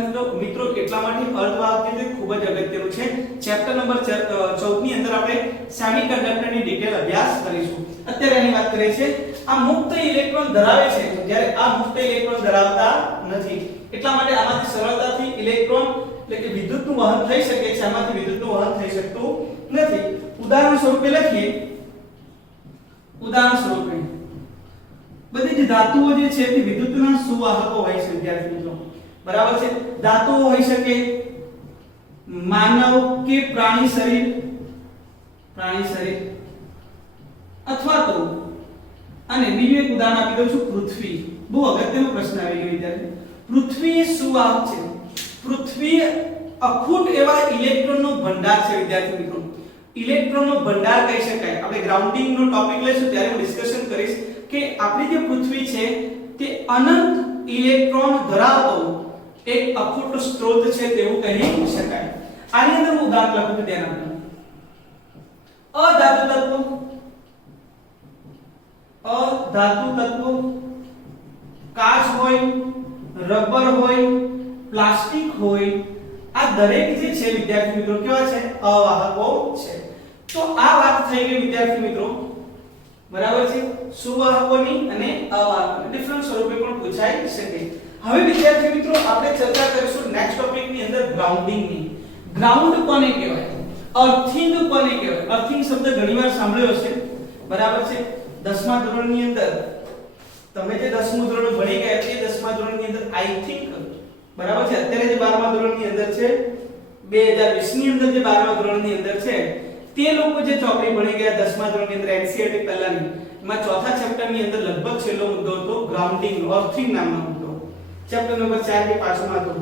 મિત્રો એટલા માટે અર્ધવાહક જે ખૂબ જ અગત્યનું છે. ચેપ્ટર નંબર 14 ની અંદર આપણે સેમિકન્ડક્ટરની ડિટેલ અભ્યાસ કરીશું. અત્યારે એની વાત કરીએ છીએ. આ મુક્ત ઇલેક્ટ્રોન ધરાવે છે જ્યારે આ મુક્ત ઇલેક્ટ્રોન ધરાવતા નથી. એટલા માટે આમાંથી સરળતાથી ઇલેક્ટ્રોન એટલે કે વિદ્યુતનું વહન થઈ શકે છે, આમાંથી વિદ્યુતનું વહન થઈ શકતું નથી. ઉદાહરણ સ્વરૂપે લખીએ. ઉદાહરણ સ્વરૂપે બધી જ ધાતુઓ જે છે તે વિદ્યુતના સુવાહકો હોય છે વિદ્યાર્થી મિત્રો. બરાબર છે. ધાતુઓ હોઈ શકે માનવ કે પ્રાણી શરીર અથવા તો અને બીજું એક ઉદાહરણ આપી દઉં છું પૃથ્વી. બહુ અગત્યનો પ્રશ્ન આવી ગયો વિદ્યાર્થી. પૃથ્વી એ સુવાહક છે. પૃથ્વી અખૂટ એવા ઇલેક્ટ્રોનનો ભંડાર છે વિદ્યાર્થી મિત્રો. ઇલેક્ટ્રોનનો ભંડાર કહી શકાય. આપણે ગ્રાઉન્ડિંગ નો ટોપિક લઈશું ત્યારે હું ડિસ્કશન કરીશ કે આપણી જે પૃથ્વી છે તે અનંત ઇલેક્ટ્રોન ધરાવતો એક અખૂટ સ્ત્રોત છે તેવું કહી શકાય. આની અંદર હું ઉદાહરણ લખું છું, ધ્યાન આપજો. અધાતુ તત્વો કાચ હોય, રબર હોય, પ્લાસ્ટિક હોય, આ દરેક જે છે વિદ્યાર્થી મિત્રો કેવા છે? અવાહકો છે. તો આ વાત થઈ ગઈ વિદ્યાર્થી મિત્રો. બરાબર છે. સુવાહકોની અને અવાહકોની ડિફરન્ટ સ્વરૂપે પણ પૂછાઈ શકે. હવે વિદ્યાર્થી મિત્રો આપણે ચર્ચા કરીશું નેક્સ્ટ ટોપિક ની અંદર ગ્રાઉન્ડિંગ ની. ગ્રાઉન્ડ કોને કહેવાય? અર્થિંગ કોને કહેવાય? અર્થિંગ શબ્દ ઘણીવાર સાંભળ્યો હશે. બરાબર છે. 10મા ધોરણની અંદર તમે જે 10મું ધોરણ ભણી ગયા તે 10મા ધોરણની અંદર આઈ થિંક બરાબર છે. અત્યારે જે 12મા ધોરણની અંદર છે 2020 ની અંદર જે 12મા ધોરણની અંદર છે તે લોકો જે ચોપડી ભણી ગયા 10મા ધોરણની અંદર એનસીઈઆરટી પહેલાની એમાં ચોથા ચેપ્ટરની અંદર લગભગ છેલ્લો મુદ્દો હતો ગ્રાઉન્ડિંગ અર્થિંગ નામનો મુદ્દો. ચેપ્ટર નંબર 4 કે 5માં હતો.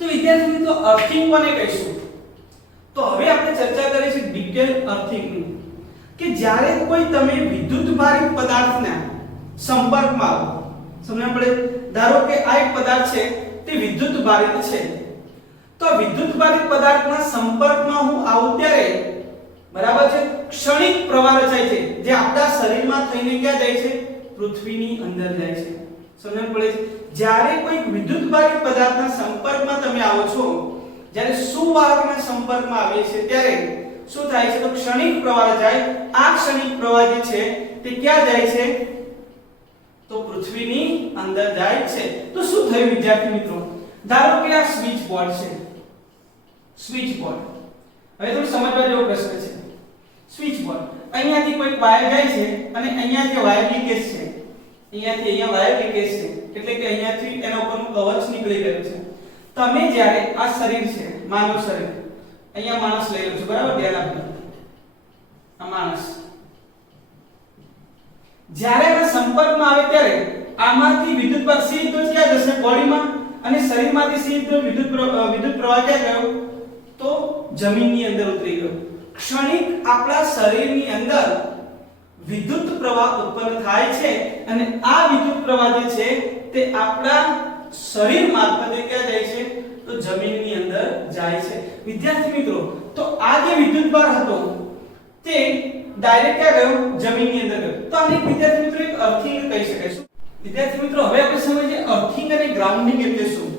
તો વિદ્યાર્થી મિત્રો અર્થિંગ કોને કહીશું? તો હવે આપણે ચર્ચા કરીશું ડિટેલ અર્થિંગ ની કે જ્યારે કોઈ તમે વિદ્યુત ભારિત પદાર્થના સંપર્કમાં આવો. સમજણ પડે? ધારો કે આ એક પદાર્થ છે તે વિદ્યુત ભારિત છે. તો વિદ્યુત ભારિત પદાર્થના સંપર્કમાં હું આવું ત્યારે બરાબર છે ક્ષણિક પ્રવાહ રચાય છે જે આપણા શરીરમાં થઈને ક્યાં જાય છે? પૃથ્વીની અંદર જાય છે. સમજણ પડે છે? જ્યારે કોઈ વિદ્યુત ભારિત પદાર્થના સંપર્કમાં તમે આવો છો, જ્યારે સુવાહકના સંપર્કમાં આવીએ છીએ ત્યારે શું થાય છે? તો ક્ષણિક પ્રવાહ રચાય. આ ક્ષણિક પ્રવાહ જે છે તે ક્યાં જાય છે? તો પૃથ્વીની અંદર જાય છે. તો શું થયું વિદ્યાર્થી મિત્રો? ધારો કે આ સ્વિચ બોર્ડ છે. સ્વિચ બોર્ડ હવે તમને સમજવા જેવો પ્રશ્ન છે. સ્વિચ બોર્ડ અહીંયાથી કોઈ વાયર જાય છે અને અહીંયાથી વાયર લીકેજ છે. અહીંયાથી અહીંયા વાયર લીકેજ છે એટલે કે અહીંયાથી એના ઉપરનું કવચ નીકળી ગયું છે. તમે જ્યારે આ શરીર છે માનવ શરીર, અહીંયા માણસ લઈ લો છો બરાબર, ધ્યાન આપજો. આ માણસ જ્યારે એના સંપર્કમાં આવે ત્યારે આમાંથી વિદ્યુત પ્રવાહ સીધો ક્યાં જશે? બોડીમાં. અને શરીરમાંથી સીધો વિદ્યુત પ્રવાહ ક્યાં ગયો? તો જમીનની અંદર ઉતરી ગયો. ક્ષણિક આપણા શરીરની અંદર વિદ્યુત પ્રવાહ ઉત્પન્ન થાય છે અને આ વિદ્યુત પ્રવાહ જે છે તે આપણા શરીર મારફતે ક્યાં જાય છે? તો જમીનની અંદર જાય છે. વિદ્યાર્થી મિત્રો તો આ જે વિદ્યુતભાર હતો તે ડાયરેક્ટ ક્યાં ગયો? જમીનની અંદર ગયો. તો આને વિદ્યાર્થી મિત્રો એક અર્થિંગ કહી શકાય. શું વિદ્યાર્થી મિત્રો હવે આપણે સમજીએ અર્થિંગ અને ગ્રાઉન્ડિંગ એટલે શું.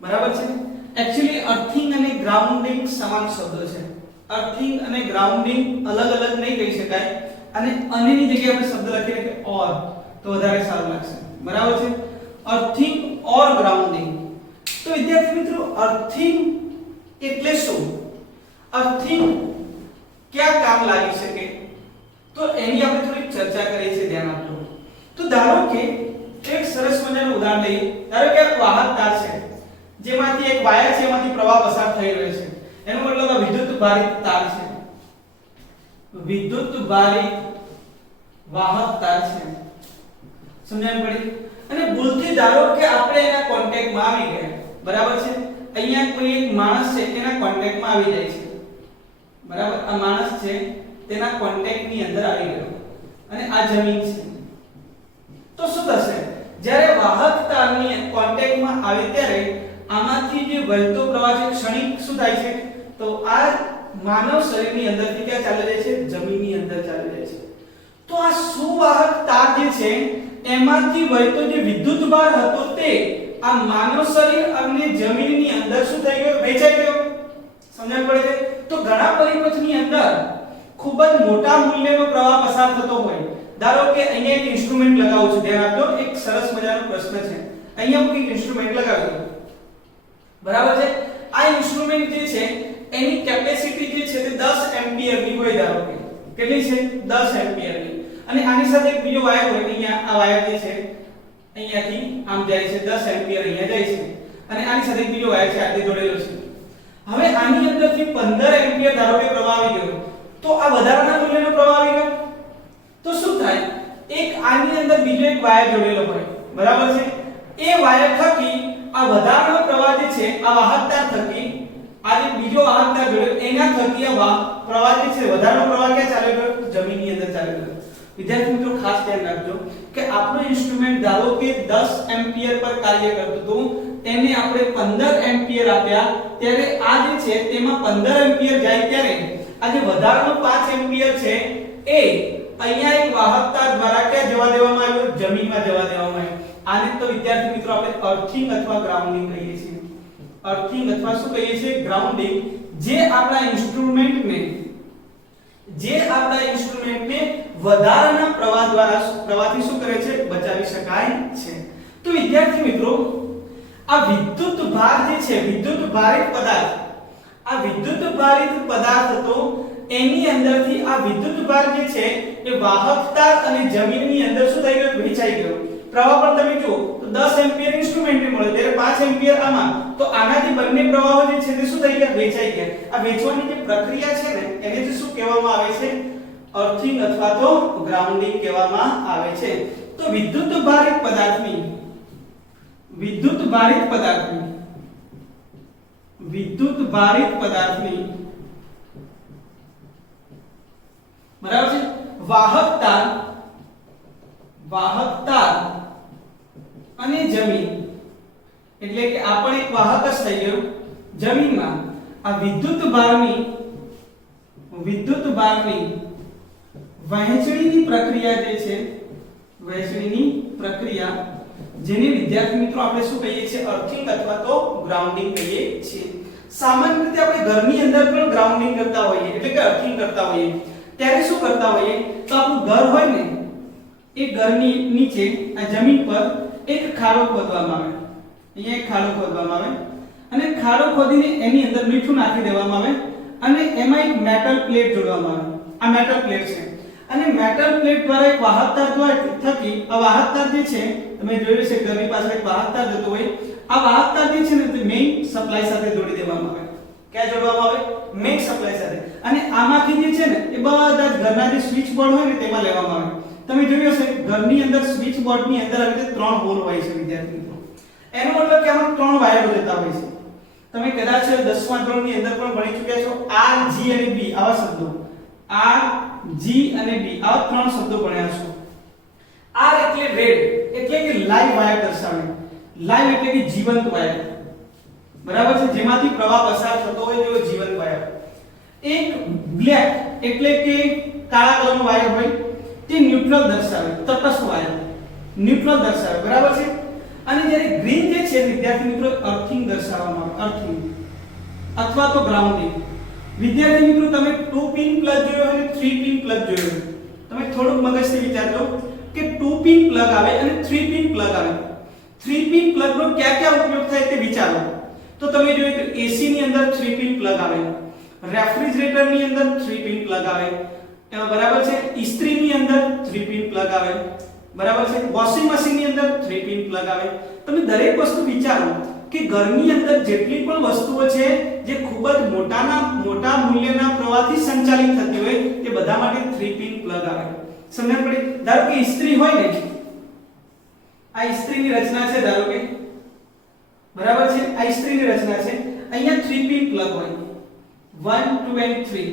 બરાબર છે. એક્ચ્યુઅલી અર્થિંગ અને ગ્રાઉન્ડિંગ સમાન શબ્દો છે. અર્થિંગ અને ગ્રાઉન્ડિંગ અલગ અલગ નહીં કહી શકાય અને અનેની જગ્યાએ આપણે શબ્દ લખીએ કે ઓર તો વધારે સારું લાગશે. બરાબર છે. અર્થિંગ ઓર ગ્રાઉન્ડિંગ. તો વિદ્યાર્થી મિત્રો અર્થિંગ એટલે શું? અર્થિંગ ક્યાં કામ લાગી શકે? તો એની આપણે થોડી ચર્ચા કરીએ છીએ, ધ્યાન આપજો. તો ધારો કે એક સરસ મજાનું ઉદાહરણ લઈએ. ધારો કે એક વાહક તાર છે જેમાંથી એક વાયર છે, એમાંથી પ્રવાહ પસાર થઈ રહ્યો છે. એનો મતલબ આ વિદ્યુત ભારિત તાર છે, વિદ્યુત ભારિત વાહક તાર છે. સમજણ પડી? અને ભૂલથી ધારો કે આપણે એના કોન્ટેક્ટમાં આવી ગયા, બરાબર છે. અહીંયા કોઈ એક માણસ છે તેના કોન્ટેક્ટમાં આવી જાય છે, બરાબર. આ માણસ છે તેના કોન્ટેક્ટની અંદર આવી ગયો અને આ જમીન છે. તો શું થશે? જ્યારે વાહક તારની કોન્ટેક્ટમાં આવે ત્યારે આમાંથી જે વહેતો પ્રવાહ છે ક્ષણિક શું થાય છે? તો આ માનવ શરીરની અંદરથી ક્યાં ચાલે જાય છે? જમીનની અંદર ચાલે જાય છે. તો આ સુવાહક તાર જે છે એમાંથી વહેતો જે વિદ્યુતભાર હતો તે આ માનવ શરીર અને જમીનની અંદર શું થઈ ગયો? વહેંચાઈ ગયો. સમજણ પડે છે? તો ઘણા પરિપથની અંદર ખૂબ જ મોટા મૂલ્યનો પ્રવાહ પસાર થતો હોય. ધારો કે અહીંયા એક ઇન્સ્ટ્રુમેન્ટ લગાવું છું, ધ્યાન આપજો. એક સરસ મજાનો પ્રશ્ન છે. અહીંયા હું એક ઇન્સ્ટ્રુમેન્ટ લગાવી દઉં, બરાબર છે. આ ઇન્સ્ટ્રુમેન્ટ જે છે એની કેપેસિટી જે છે તે 10 એમ્પિયર ની હોય. ધારો કે કેટલી છે? 10 એમ્પિયર ની. અને આની સાથે એક બીજો વાયર હોય. અહીંયા આ વાયર જે છે અહીંયાથી આમ જાય છે, 10 એમ્પિયર અહીંયા જાય છે. અને આની સાથે એક બીજો વાયર છે આટલે જોડેલો છે. હવે આની અંદરથી 15 એમ્પિયર ધારો કે પ્રવાહ આવી ગયો, તો આ વધારાના મૂલ્યનો પ્રવાહ આવી ગયો. તો શું થાય? એક આની અંદર બીજો એક વાયર જોડેલો હોય, બરાબર છે. એ વાયર થકી આ વધારાનો પ્રવાહ જે છે આ વાહકતા થકી આ જે બીજો વાહકતા જોડે એના થકી આ પ્રવાહ જે છે વધારાનો પ્રવાહ ક્યાં ચાલે ગયો? જમીનની અંદર ચાલે ગયો. વિદ્યાર્થી મિત્રો ખાસ ધ્યાન રાખજો કે આપણું ઇન્સ્ટ્રુમેન્ટ ધારો કે 10 એમ્પિયર પર કાર્ય કરતું હતું, તેને આપણે 15 એમ્પિયર આપ્યા, ત્યારે આ જે છે તેમાં 15 એમ્પિયર જાય ત્યારે આ જે વધારાનો 5 એમ્પિયર છે એ અહીંયા એક વાહકતા દ્વારા ક્યાં જવા દેવામાં આવ્યો? જમીનમાં જવા દેવામાં આવ્યો. આને તો વિદ્યાર્થી મિત્રો આપણે અર્થિંગ અથવા ગ્રાઉન્ડિંગ કહીએ છીએ. અર્થિંગ અથવા શું કહીએ છીએ? ગ્રાઉન્ડિંગ. જે આપણા ઇન્સ્ટ્રુમેન્ટને વધારાના પ્રવાહ દ્વારા પ્રવાહથી શું કરે છે? બચાવી શકાય છે. તો વિદ્યાર્થી મિત્રો આ વિદ્યુત ભાર જે છે, વિદ્યુત ભારિત પદાર્થ, આ વિદ્યુત ભારિત પદાર્થ હતો એની અંદરથી આ વિદ્યુત ભાર જે છે એ વાહકતા અને જમીનની અંદર શું થઈ ગયો? વહેંચાઈ ગયો. પ્રવાહ પણ તમે જુઓ તો 10 એમ્પિયર ઇન્સ્ટ્રુમેન્ટને મળે ત્યારે 5 એમ્પિયર આમાં, તો આનાથી બંને પ્રવાહો જે છે તે શું થઈ ગયા? વહેંચાઈ ગયા. આ વહેંચવાની જે પ્રક્રિયા છે ને એને જે શું કહેવામાં આવે છે? અર્થિંગ અથવા તો ગ્રાઉન્ડિંગ કહેવામાં આવે છે. તો વિદ્યુત ભારિત પદાર્થની બરાબર છે વાહકતા અને જમીન, એટલે કે આ પણ એક વાહક જ થઈ ગયો. જમીનમાં આ વિદ્યુત ભારની વહેંચણીની પ્રક્રિયા જે છે, વહેંચણીની પ્રક્રિયા, જેને વિદ્યાર્થી મિત્રો આપણે શું કહીએ છીએ? અર્થિંગ અથવા તો ગ્રાઉન્ડિંગ કહીએ છીએ. સામાન્ય રીતે આપણે ઘરની અંદર પણ ગ્રાઉન્ડિંગ કરતા હોઈએ, એટલે કે અર્થિંગ કરતા હોઈએ. ત્યારે શું કરતા હોઈએ? તો આપણું ઘર હોય ને એ ઘરની નીચે આ જમીન પર એક ખાડો ખોદવામાં આવે. અહીંયા એક ખાડો ખોદવામાં આવે અને ખાડો ખોદીને એની અંદર મીઠું નાખી દેવામાં આવે અને એમાં એક મેટલ પ્લેટ જોડવામાં આવે. આ મેટલ પ્લેટ છે અને મેટલ પ્લેટ દ્વારા એક વાહકતાર થકી આ વાહકતાર જે છે તમે જોયું છે ઘરની પાસે એક વાહકતાર જતો હોય, આ વાહકતાર જે છે ને તે મેઇન સપ્લાય સાથે જોડી દેવામાં આવે. ક્યાં જોડવામાં આવે? મેઇન સપ્લાય સાથે. અને આમાંથી જે છે ને એ બધા જ ઘરના જે સ્વિચ બોર્ડ હોય ને તેમાં લેવામાં આવે. તમે જોયું હશે ઘરની અંદર સ્વિચ બોર્ડની અંદર આવી રીતે 3 હોલ હોય છે વિદ્યાર્થી મિત્રો. એનો મતલબ કે આમાં 3 વાયરો જતા હોય છે. તમે કદાચ 10મા ધોરણની અંદર પણ ભણી ચૂક્યા છો. R, G અને B આવા શબ્દો, R, G અને B આવા 3 શબ્દો ભણ્યા છો. R એટલે રેડ, એટલે કે લાઈવ વાયર દર્શાવે. લાઈવ એટલે કે જીવંત વાયર, બરાબર છે, જેમાંથી પ્રવાહ પસાર થતો હોય તેવો જીવંત વાયર. એક બ્લેક એટલે કે કાળા કલરનો વાયર હોય તે ન્યુટ્રલ દર્શાવે, તટસ્થ વાયર, ન્યુટ્રલ દર્શાવે, બરાબર છે. અને જ્યારે ગ્રીન જે છે વિદ્યાર્થી મિત્રો અર્થિંગ દર્શાવવામાં આવે, અર્થિંગ અથવા તો ગ્રાઉન્ડિંગ. વિદ્યાર્થી મિત્રો તમે 2 પિન પ્લગ જોયો અને 3 પિન પ્લગ જોયો. તમે થોડુંક મગજથી વિચારજો કે 2 પિન પ્લગ આવે અને 3 પિન પ્લગ આવે. 3 પિન પ્લગ નો ક્યાં ઉપયોગ થાય તે વિચારો. તો તમે જોયું કે AC ની અંદર 3 પિન પ્લગ આવે, રેફ્રિજરેટર ની અંદર 3 પિન પ્લગ આવે, એમાં બરાબર છે ઇસ્ત્રીની અંદર 3 પિન પ્લગ આવે, બરાબર છે વોશિંગ મશીનની અંદર 3 પિન પ્લગ આવે. તમે દરેક વસ્તુ વિચારો કે ઘરની અંદર જેટલી પણ વસ્તુઓ છે જે ખૂબ જ મોટા મૂલ્યના પ્રવાહથી સંચાલિત થતી હોય તે બધા માટે 3 પિન પ્લગ આવે. સમજણ પડી? ધારો કે ઇસ્ત્રી હોય ને, આ ઇસ્ત્રીની રચના છે, ધારો કે બરાબર છે આ ઇસ્ત્રીની રચના છે, અહીંયા 3 પિન પ્લગ હોય 1 2 and 3,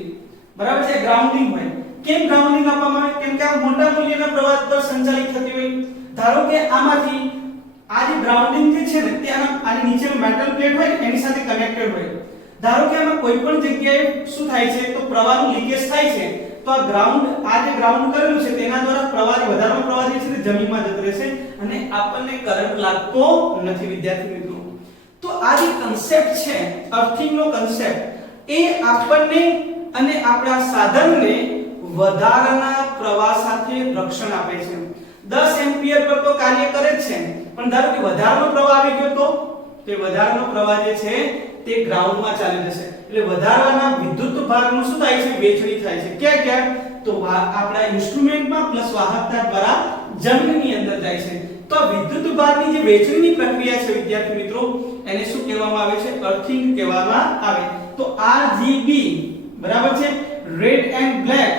બરાબર છે. ગ્રાઉન્ડિંગ હોય. કેમ ગ્રાઉન્ડિંગ આપવામાં આવે? કેમ કે આ મોટા મૂલ્યના પ્રવાહ પર સંચાલિત થતી હોય. ધારો કે આમાંથી આ જે ગ્રાઉન્ડિંગ જે છે ને તે આની નીચેનો મેટલ પ્લેટ હોય એની સાથે કનેક્ટેડ હોય. ધારો કે આમાં કોઈ પણ જગ્યાએ શું થાય છે તો પ્રવાહનું લીકેજ થાય છે, તો આ જે ગ્રાઉન્ડ કરેલું છે તેના દ્વારા વધારાનો પ્રવાહ જે છે તે જમીનમાં જતો રહેશે અને આપણને કરંટ લાગતો નથી. વિદ્યાર્થી મિત્રો, તો આ જે કન્સેપ્ટ છે અર્થિંગનો કન્સેપ્ટ એ આપણને અને આપણા સાધનને વધારાના પ્રવાહ સાથે રક્ષણ આપે છે. 10 એમ્પિયર પર તો કાર્ય કરે જ છે, પણ ધારો કે વધારાનો પ્રવાહ આવી ગયો તો તે વધારાનો પ્રવાહ જે છે તે ગ્રાઉન્ડમાં ચાલી જશે. એટલે વધારાના વિદ્યુત ભારનું શું થાય છે? વેચણી થાય છે. ક્યાં? તો આપણા ઇન્સ્ટ્રુમેન્ટમાં પ્લસ વાહકતા દ્વારા જમીનની અંદર જાય છે. તો વિદ્યુત ભારની જે વેચણીની પ્રક્રિયા છે વિદ્યાર્થી મિત્રો, એને શું કહેવામાં આવે છે? અર્થિંગ કહેવામાં આવે. તો RGB બરાબર છે, રેડ એન્ડ બ્લેક,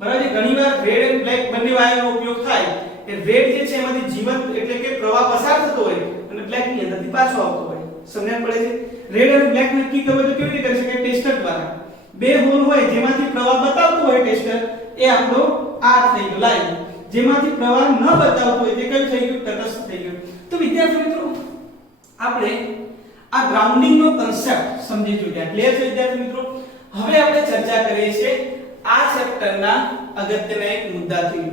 બરાબર છે. ઘણીવાર રેડ એન્ડ બ્લેક બંને વાયરનો ઉપયોગ થાય. એ રેડ જે છે એમાંથી જીવંત એટલે કે પ્રવાહ પસાર થતો હોય અને બ્લેક ની અંદરથી પાછો આવતો હોય. સમજણ પડે છે? રેડ અને બ્લેક નક્કી કરવું તો કેવી રીતે કરી શકાય? ટેસ્ટર દ્વારા. બે હોલ હોય જેમાંથી પ્રવાહ બતાવતો હોય ટેસ્ટર, એ આપણો R થઈ ગયો લાઈન. જેમાંથી પ્રવાહ ન બતાવતો હોય તે કયું થઈ ગયું? તટસ્થ થઈ ગયું. તો વિદ્યાર્થી મિત્રો, આપણે આ ગ્રાઉન્ડિંગ નો કન્સેપ્ટ સમજી ચૂક્યા. ક્લિયર છે વિદ્યાર્થી મિત્રો? હવે આપણે ચર્ચા કરીએ છીએ આ ચેપ્ટરના અગત્યના એક મુદ્દાથી,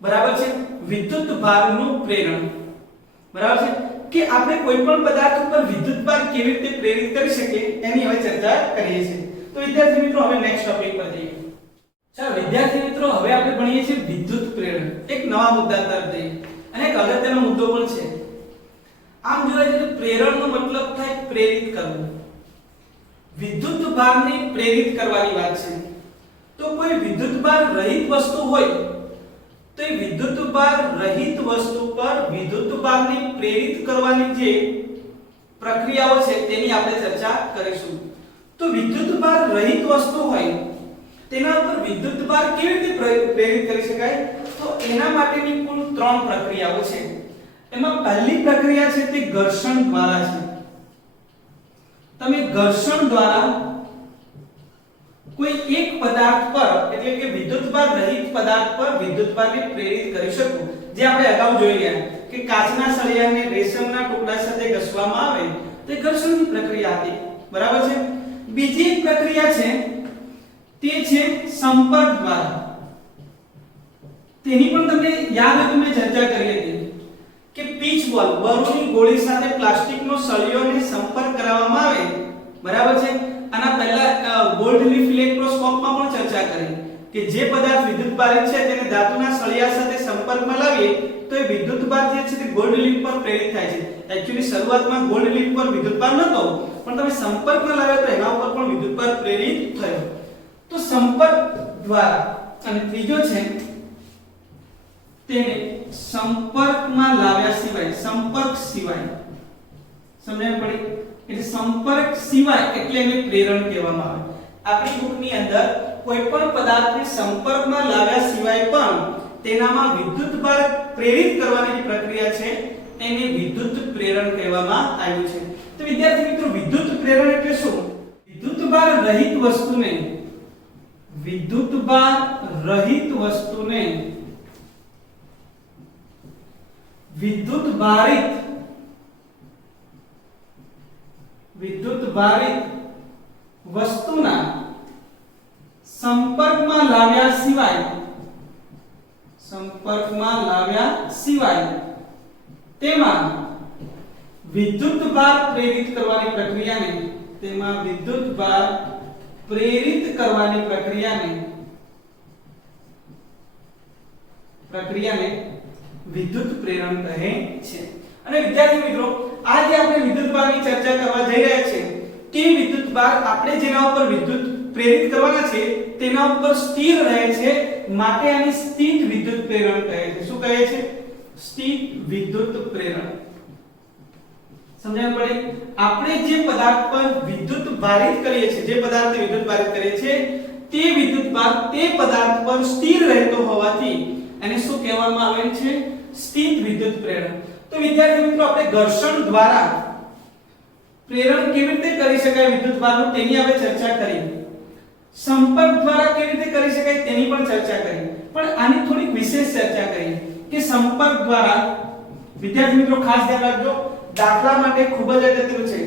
બરાબર છે, વિદ્યુત ભારનું પ્રેરણ. બરાબર છે કે આપણે કોઈ પણ પદાર્થ ઉપર વિદ્યુત ભાર કેવી રીતે પ્રેરિત કરી શકીએ એની હવે ચર્ચા કરીએ છીએ. તો વિદ્યાર્થી મિત્રો, હવે નેક્સ્ટ ટોપિક પર જઈએ. ચાલો વિદ્યાર્થી મિત્રો, હવે આપણે ભણીએ છીએ વિદ્યુત પ્રેરણ. એક નવા મુદ્દા તરફ જઈએ અને એક અગત્યનો મુદ્દો પણ છે. આમ જોવા જઈએ તો પ્રેરણનો મતલબ થાય પ્રેરિત કરવું. વિદ્યુત ભારને પ્રેરિત કરવાની વાત છે. તો કોઈ વિદ્યુત ભાર રહિત વસ્તુ હોય તો એ વિદ્યુત ભાર રહિત વસ્તુ પર વિદ્યુત ભારને પ્રેરિત કરવાની જે પ્રક્રિયાઓ છે તેની આપણે ચર્ચા કરીશું. તો વિદ્યુત ભાર રહિત વસ્તુ હોય તેના ઉપર વિદ્યુત ભાર કેવી રીતે પ્રેરિત કરી શકાય? તો એના માટેની કુલ 3 પ્રક્રિયાઓ છે. એમાં પહેલી પ્રક્રિયા છે તે ઘર્ષણ દ્વારા છે. તમે ઘર્ષણ દ્વારા કોઈ એક પદાર્થ પર એટલે કે વિદ્યુતભાર રહિત પદાર્થ પર વિદ્યુતભારને પ્રેરિત કરી શકો. જે આપણે અગાઉ જોઈ ગયા કે કાચના સળિયાને રેશમના ટુકડા સાથે ઘસવામાં આવે તે ઘર્ષણની પ્રક્રિયા હતી. બરાબર છે. બીજી એક પ્રક્રિયા છે તે છે સંપર્ક દ્વારા. તેની પણ તમને યાદ હોય તો મેં ચર્ચા કરી હતી કે પીચ બોલ બરુની ગોળી સાથે પ્લાસ્ટિકનો સળિયોને સંપર્ક કરાવવામાં આવે. બરાબર છે. આના પહેલા ગોલ્ડ લીફ ઇલેક્ટ્રોસ્કોપમાં પણ ચર્ચા કરી કે જે પદાર્થ વિદ્યુતભારિત છે તેને ધાતુના સળિયા સાથે સંપર્કમાં લાવીએ તો એ વિદ્યુતભાર જે છે તે ગોલ્ડ લીફ પર પ્રેરિત થાય છે. એક્ચ્યુઅલી શરૂઆતમાં ગોલ્ડ લીફ પર વિદ્યુતભાર નહોતો, પણ તમે સંપર્કમાં લાવ્યા તો એના ઉપર પણ વિદ્યુતભાર પ્રેરિત થયો. તો સંપર્ક દ્વારા. અને ત્રીજો છે તેને સંપર્કમાં લાવ્યા સિવાય, સંપર્ક સિવાય. સમજણ પડી? એટલે સંપર્ક સિવાય એટલે એને પ્રેરણ કહેવામાં આવે. આપણી બુકની અંદર કોઈ પણ પદાર્થને સંપર્કમાં લાવ્યા સિવાય પણ તેનામાં વિદ્યુતભાર પ્રેરિત કરવાની પ્રક્રિયા છે એને વિદ્યુત પ્રેરણ કહેવામાં આવ્યું છે. તો વિદ્યાર્થી મિત્રો, વિદ્યુત પ્રેરણ એટલે શું? વિદ્યુતભાર રહિત વસ્તુને વિદ્યુતભાર રહિત વસ્તુને વિદ્યુતભારિત વસ્તુના સંપર્કમાં લાવ્યા સિવાય તેમાં વિદ્યુતભાર પ્રેરિત કરવાની પ્રક્રિયાને વિદ્યુત પ્રેરણ કહે છે. અને વિદ્યાર્થી મિત્રો, આજે આપણે વિદ્યુતભારની ચર્ચા કરવા જઈ રહ્યા છીએ. તે વિદ્યુતભાર આપણે જેના ઉપર વિદ્યુત પ્રેરિત કરવાના છે તેના ઉપર સ્થિર રહે છે, માટે આને સ્થિત વિદ્યુત પ્રેરણ કહે છે. શું કહે છે? સ્થિત વિદ્યુત પ્રેરણ. સમજાય પડે? આપણે જે પદાર્થ પર વિદ્યુત ભારિત કરીએ છીએ, જે પદાર્થને વિદ્યુત ભારિત કરીએ છીએ, તે વિદ્યુત ભાર તે પદાર્થ પર સ્થિર રહેતો હોવાથી એને શું કહેવામાં આવે છે? સ્થિત વિદ્યુત પ્રેરણ. તો વિદ્યાર્થી મિત્રો, આપણે ઘર્ષણ દ્વારા પ્રેરણ કેવી રીતે કરી શકાય વિદ્યુત ભારનું તેની આપણે ચર્ચા કરી. સંપર્ક દ્વારા કેવી રીતે કરી શકાય તેની પણ ચર્ચા કરી. પણ આની થોડીક વિશેષ ચર્ચા કરી કે સંપર્ક દ્વારા વિદ્યાર્થી મિત્રો ખાસ ધ્યાન રાખજો, દાખલા માટે ખૂબ જ અગત્યનું છે.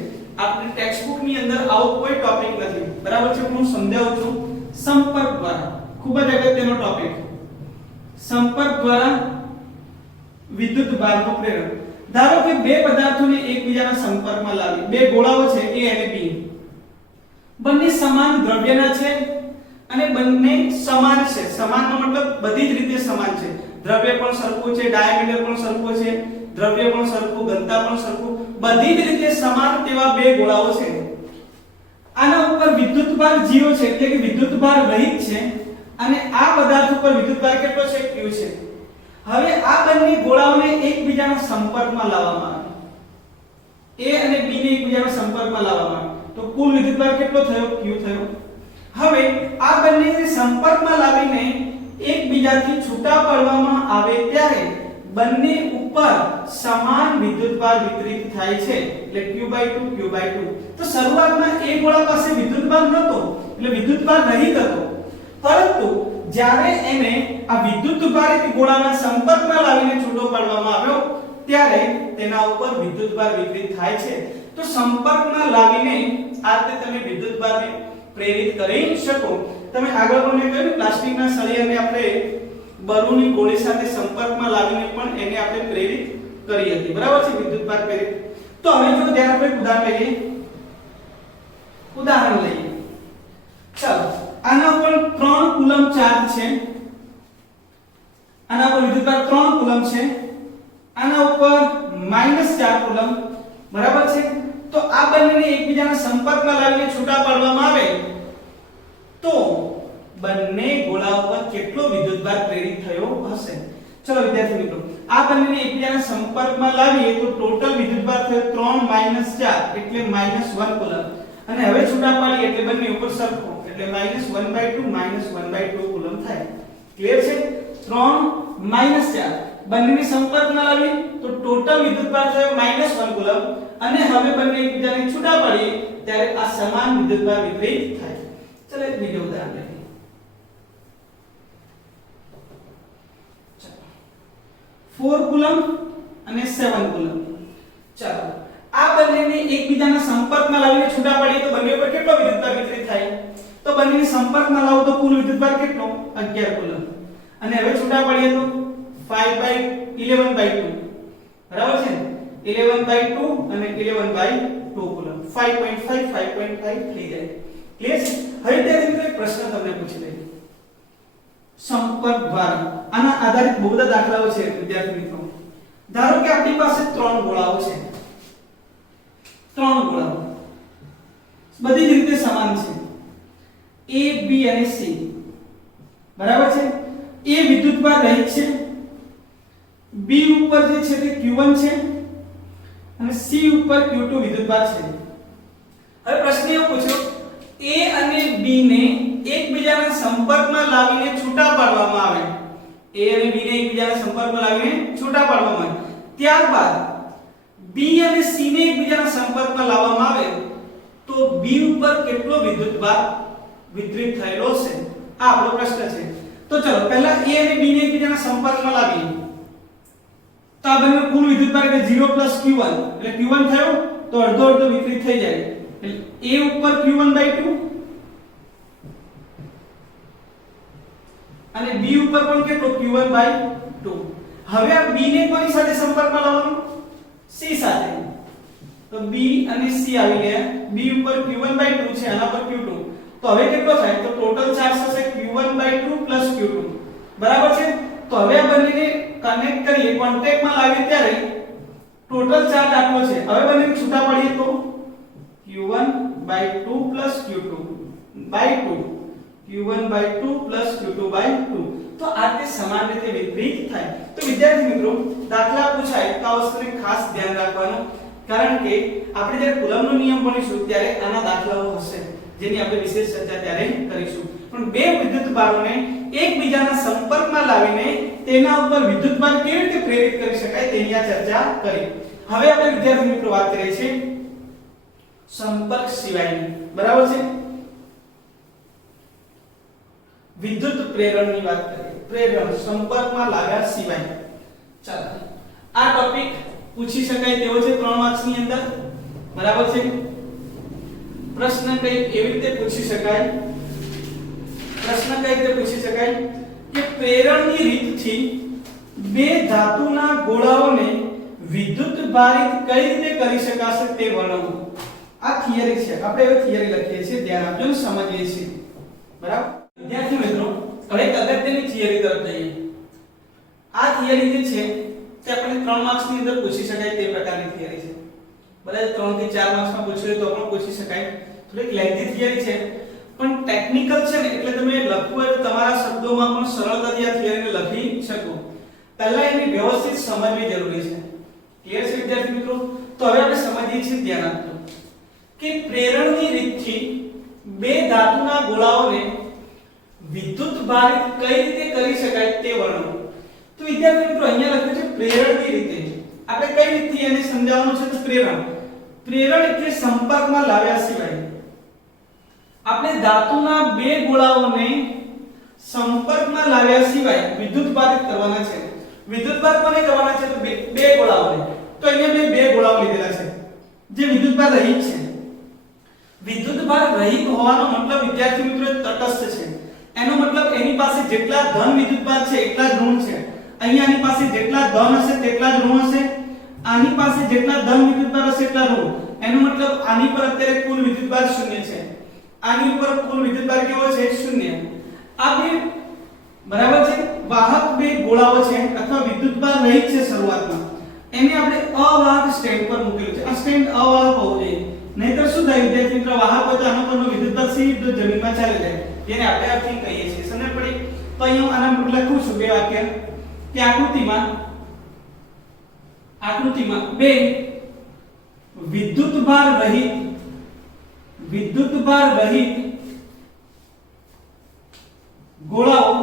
આપણી ટેક્સ્ટ બુક ની અંદર આવો કોઈ ટોપિક નથી, બરાબર છે? હું સમજાવું છું. સંપર્ક દ્વારા ખૂબ જ અગત્યનો ટોપિક. સંપર્ક દ્વારા વિદ્યુત ભારનું પ્રેરણ. ધારો કે બે પદાર્થોને એકબીજાના સંપર્કમાં લાવી, બે ગોળાઓ છે A અને B, બંને સમાન દ્રવ્યના છે અને બંને સમાન છે. સમાનનો મતલબ બધી જ રીતે સમાન છે. દ્રવ્ય પણ સરખું છે, ડાયામીટર પણ સરખું છે, દ્રવ્ય પણ સરખું, ઘનતા પણ સરખું, બધી જ રીતે સમાન તેવા બે ગોળાઓ છે. આના ઉપર વિદ્યુતભાર 0 છે, એટલે કે વિદ્યુતભાર રહિત છે, અને આ પદાર્થ ઉપર વિદ્યુતભાર કેટલો છે? Q છે. હવે આ બંને ગોળાઓને એકબીજાના સંપર્કમાં લાવવામાં આવે, A અને B ને એકબીજાના સંપર્કમાં લાવવામાં આવે, તો કુલ વિદ્યુતભાર કેટલો થયો? Q થયો. હવે આ બંનેને સંપર્કમાં લાવીને એકબીજાથી છૂટા પાડવામાં આવે ત્યારે બંને ઉપર સમાન વિદ્યુતભાર વિતરિત થાય છે, એટલે Q/2 Q/2. તો શરૂઆતમાં એ ગોળા પાસે વિદ્યુતભાર નહોતો, એટલે વિદ્યુતભાર રહિત હતો, પરંતુ જ્યારે એને આ વિદ્યુતભારિત ગોળાના સંપર્કમાં લાવીને છૂટો પાડવામાં આવ્યો ત્યારે તેના ઉપર વિદ્યુતભાર વિતરિત થાય છે. તો સંપર્કમાં લાવીને આ રીતે તમે વિદ્યુતભારને પ્રેરિત કરી શકો. તમે આગળ મને કહ્યું પ્લાસ્ટિકના સળિયાને આપણે બરુની ગોળી સાથે સંપર્કમાં લાવીને પણ એને આપણે પ્રેરિત કરી હતી, બરાબર છે? વિદ્યુતભાર પ્રેરિત. તો હવે જો ધ્યાન આપણે ઉદાહરણ લઈએ. ચાલો, આના ઉપર 3 કુલમ ચાર્જ છે, આના ઉપર વિદ્યુતભાર 3 કુલમ છે, આના ઉપર -4 કુલમ, બરાબર છે? તો આ બંનેને એકબીજાના સંપર્કમાં લાવીને છૂટા પાડવામાં આવે તો બંને ગોળા ઉપર કેટલો વિદ્યુતભાર પ્રેરિત થયો હશે? ચલો વિદ્યાર્થી મિત્રો, આ બંનેને એકબીજાના સંપર્કમાં લાવીએ તો ટોટલ વિદ્યુતભાર થયો 3 - 4 એટલે -1 કુલમ, અને હવે છૂટા પાડીએ એટલે બંને ઉપર સરખો, એટલે -1/2 -1/2 કુલમ થાય. ક્લિયર છે? 3 - 4 બંનેને સંપર્કમાં લાવી તો ટોટલ વિદ્યુતભાર થયો -1 કુલમ, અને હવે બંને એકબીજાને છૂટા પાડીએ ત્યારે આ સમાન વિદ્યુતભાર વિતરિત થાય. ચલો એક બીજો ઉદાહરણ લઈએ. 4 કુલમ અને 7 કુલમ. ચાલો, આ બંનેને એકબીજાના સંપર્કમાં લાવીને છૂટા પાડીએ તો બંને ઉપર કેટલો વિદ્યુતભાર વિતરિત થાય? તો બંનેને સંપર્કમાં લાવો તો કુલ વિદ્યુતભાર કેટલો? 11 કુલમ, અને હવે છૂટા પાડીએ તો 5/11/2, બરાબર છે? 11/2 અને 11/2 કુલમ, 5.5 5.5 થઈ જાય. ક્લિયર છે? હવે ત્યાં એક પ્રશ્ન તમને પૂછી લઈએ. સંપર્ક દ્વારા આના આધારિત બહુ બધા દાખલાઓ છે વિદ્યાર્થી મિત્રો. ધારો કે આપણી પાસે 3 ગોળાઓ છે, 3 ગોળાઓ બધી જ રીતે સમાન છે, A B અને C, બરાબર છે? A વિદ્યુતભાર રહિત છે, B ઉપર જે છે તે Q1 છે, અને C ઉપર Q2 વિદ્યુતભાર છે. હવે પ્રશ્ન એવો પૂછ્યો, A અને B ને એકબીજાના સંપર્કમાં લાવીને છૂટા પાડવામાં આવે, A અને B ને એકબીજાના સંપર્કમાં લાવીને છૂટા પાડવામાં આવે, ત્યારબાદ B અને C ને એકબીજાના સંપર્કમાં લાવવામાં આવે તો B ઉપર કેટલો વિદ્યુતભાર વિતરિત થયેલો છે? આ આપણો પ્રશ્ન છે. તો ચલો પહેલા A અને B ને એકબીજાના સંપર્કમાં લાવીએ તો આ બંને કુલ વિદ્યુતભાર એટલે 0 + Q1 એટલે Q1 થયો તો અડધો અડધો વિતરિત થઈ જાય, એટલે A ઉપર Q1/2 અને B ઉપર પણ કેટલો? Q1/2. હવે આ B ને કોની સાથે સંપર્કમાં લાવવાનું? C સાથે. તો B અને C આવી ગયા. B ઉપર Q1/2 છે, આના પર Q2. તો હવે કેટલો થાય? તો ટોટલ ચાર્જ થશે Q1/2 + Q2, બરાબર છે? તો હવે આ બંનેને કનેક્ટ કરીએ, કોન્ટેક્ટમાં લાવીએ ત્યારે ટોટલ ચાર્જ આટલો છે. હવે બંનેને છૂટા પાડીએ તો Q1/2 + Q2 2 q1/2 q2/2 તો આ તે સમાન રીતે વિપરીત થાય. તો વિદ્યાર્થી મિત્રો દાખલા પૂછાય તો આ વસ્તુને ખાસ ધ્યાન રાખવાનું, કારણ કે આપણે જ્યારે કુલમનો નિયમ ભણીશું ત્યારે આના દાખલાઓ હશે જેની આપણે વિશેષ ચર્ચા ત્યારે કરીશું. પણ બે વિદ્યુતભારોને એકબીજાના સંપર્કમાં લાવીને તેના ઉપર વિદ્યુતભાર કેવી રીતે પ્રેરિત કરી શકાય તેની આ ચર્ચા કરી. હવે આપણે વિદ્યાર્થી મિત્રો વાત કરીએ છીએ સંપર્ક સિવાયની, બરાબર છે? વિદ્યુત પ્રેરણની વાત કરીએ. પ્રેરણ સંપર્કમાં લાવ્યા સિવાય. ચાલો આ ટોપિક પૂછી શકાય તેવો છે 3 માર્ક્સ ની અંદર, બરાબર છે? પ્રશ્ન કઈ એવી રીતે પૂછી શકાય, પ્રશ્ન કઈ રીતે પૂછી શકાય કે પ્રેરણની રીતથી બે ધાતુના ગોળાઓને વિદ્યુત ભારિત કઈ રીતે કરી શકાશે તે વર્ણવો. આ થિયરી છે, આપણે હવે થિયરી લખીએ છીએ, ધ્યાન આપજો ને સમજીએ છીએ, બરાબર? વિદ્યાર્થી મિત્રો હવે એક અગત્યની થિયરી તરફ જઈએ. આ થિયરી જે છે તે આપણે 3 માર્ક્સ ની અંદર પૂછી શકાય તે પ્રકારની થિયરી છે, બરાબર? 3 થી 4 માર્ક્સ માં પૂછ્યું તો પણ પૂછી શકાય. થોડીક લેન્થી થિયરી છે પણ ટેકનિકલ છે ને, એટલે તમે લખવું હોય તો તમારા શબ્દોમાં પણ સરળતાથી આ થિયરીને લખી શકો. પહેલા એની વ્યવસ્થિત સમજવી જરૂરી છે. ક્લિયર છે વિદ્યાર્થી મિત્રો? તો હવે આપણે સમજીએ છીએ, ધ્યાન આપજો કે પ્રેરણની રીતથી બે ધાતુના ગોળાઓને વિદ્યુત ભારિત કઈ રીતે કરી શકાય તે વર્ણવો. તો વિદ્યાર્થી મિત્રો અહીંયા લખ્યું છે પ્રેરણની રીતે. આપણે કઈ રીતથી એને સમજાવવાનું છે? તો પ્રેરણ એટલે સંપર્કમાં લાવ્યા સિવાય. આપણે ધાતુના બે ગોળાઓને સંપર્કમાં લાવ્યા સિવાય વિદ્યુત ભારિત કરવાના છે. વિદ્યુત ભાર કોને કરવાના છે? તો બે ગોળાઓને. તો અહીંયા બે ગોળાઓ લીધેલા છે જે વિદ્યુત ભાર રહિત છે. વિદ્યુત ભાર રહિત હોવાનો મતલબ વિદ્યાર્થી મિત્રો તટસ્થ છે. એનો મતલબ એની પાસે જેટલા ધન વિદ્યુતભાર છે એટલા જ ઋણ છે. અહીંયાની પાસે જેટલા ધન હશે તેટલા જ ઋણ હશે, આની પાસે જેટલા ધન વિદ્યુતભાર હશે એટલા ઋણ. એનો મતલબ આની પર અત્યારે કુલ વિદ્યુતભાર 0 છે, આની ઉપર કુલ વિદ્યુતભાર કેવો છે? 0. આ બે બરાબર છે વાહક બે ગોળાઓ છે અથવા વિદ્યુતભાર રહિત છે શરૂઆતમાં, એને આપણે અવાહક સ્ટેન્ડ પર મૂકેલું છે. આ સ્ટેન્ડ અવાહક હોવું જોઈએ, નહીતર શું થાય વિદ્યાર્થી મિત્રો? વાહક હોય તો આનો પરનો વિદ્યુતભાર સીધો જમીનમાં ચાલી જાય, જેને આપણે અર્થિંગ કહીએ છીએ. સમજ પડી? તો અહીં હું આના પર લખું છું બે વાક્ય કે આકૃતિમાં બે વિદ્યુતભાર રહિત ગોળાઓ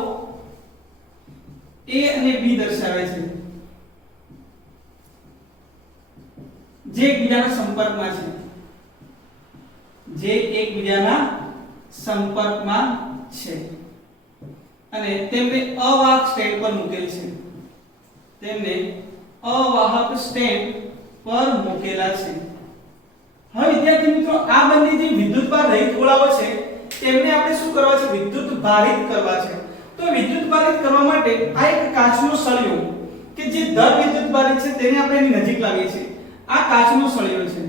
A અને B દર્શાવે છે જે એકબીજાના સંપર્કમાં છે અને તેમને અવાહક સ્ટેન્ડ પર મૂકેલ છે. હવે વિદ્યાર્થી મિત્રો આ બંને જે વિદ્યુતભાર રહિત ગોળાઓ છે તેમને આપણે શું કરવા છે? વિદ્યુત ભારિત કરવા છે. તો વિદ્યુત ભારિત કરવા માટે આ એક કાચનો સળિયો કે જે ધન વિદ્યુત ભારિત છે તેને આપણે એની નજીક લાવીએ છીએ. આ કાચનો સળિયો છે.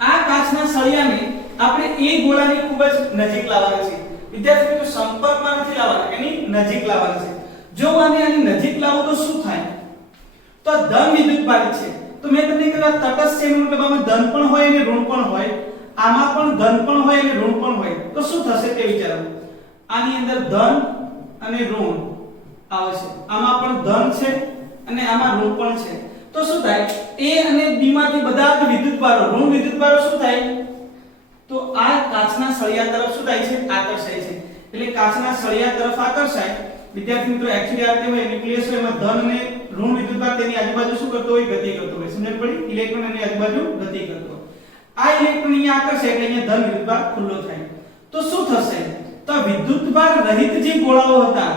આ કાચના સળિયાને આપણે એ ગોળાની ખૂબ જ નજીક લાવવાના છે. વિદ્યાર્થી મિત્રો સંપર્કમાં નથી લાવવાના, એની નજીક લાવવાના છે. જો આની નજીક લાવો તો શું થાય? તો આ ધન વિદ્યુત ભારિત છે. તો મેં તમને કહ્યું તટસ્થ છે, એનો મતલબ આમાં ધન પણ હોય અને ઋણ પણ હોય, આમાં પણ ધન પણ હોય અને ઋણ પણ હોય. તો શું થશે તે વિચારો. આની અંદર ધન અને ઋણ આવે છે, આમાં પણ ધન છે અને આમાં ઋણ પણ છે. તો શું થાય? A અને B માંથી બધા જ વિદ્યુતભારો ઋણ વિદ્યુતભારો શું થાય? તો આ કાચના સળિયા તરફ શું થાય છે? આકર્ષાય છે. એટલે કાચના સળિયા તરફ આકર્ષાય. વિદ્યાર્થી મિત્રો એક્ચ્યુઅલી આ કેવું ન્યુક્લિયસ હોય એમાં ધન અને ઋણ વિદ્યુતભાર તેની આજુબાજુ શું કરતો હોય? ગતિ કરતો હોય. સમજણ પડી? ઇલેક્ટ્રોન એની આજુબાજુ ગતિ કરતો. આ ઇલેક્ટ્રોન અહીંયા આકર્ષાય એટલે અહીંયા ધન વિદ્યુતભાર ખુલ્લો થાય. તો શું થશે? તો વિદ્યુતભાર રહિત જે ગોળાઓ હતા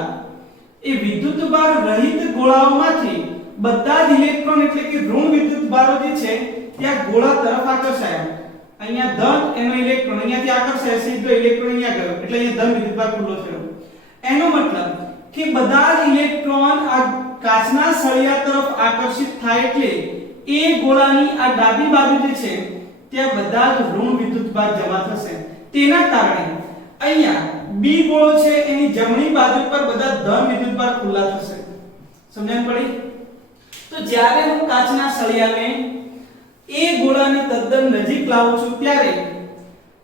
એ વિદ્યુતભાર રહિત ગોળાઓમાંથી બધા જ ઇલેક્ટ્રોન એટલે કે ઋણ વિદ્યુતભારો જે છે ત્યાં ગોળા તરફ આકર્ષાયા. અહીંયા ધન એનો ઇલેક્ટ્રોન અહીંયાથી આકર્ષાય, સીધો ઇલેક્ટ્રોન અહીંયા ગયો એટલે અહીંયા ધન વિદ્યુતભાર ખુલ્લો થયો. એનો મતલબ કે બધા જ ઇલેક્ટ્રોન આ કાચના સળિયા તરફ આકર્ષિત થાય એટલે એ ગોળાની આ ડાબી બાજુ જે છે ત્યાં બધા જ ઋણ વિદ્યુતભાર જમા થશે. તેના કારણે અહીંયા બી ગોળો છે એની જમણી બાજુ પર બધા ધન વિદ્યુતભાર ખુલ્લા થશે. સમજણ પડી? તો જ્યારે હું કાચના સળિયાને એ ગોળાની તદ્દન નજીક લાવું છું ત્યારે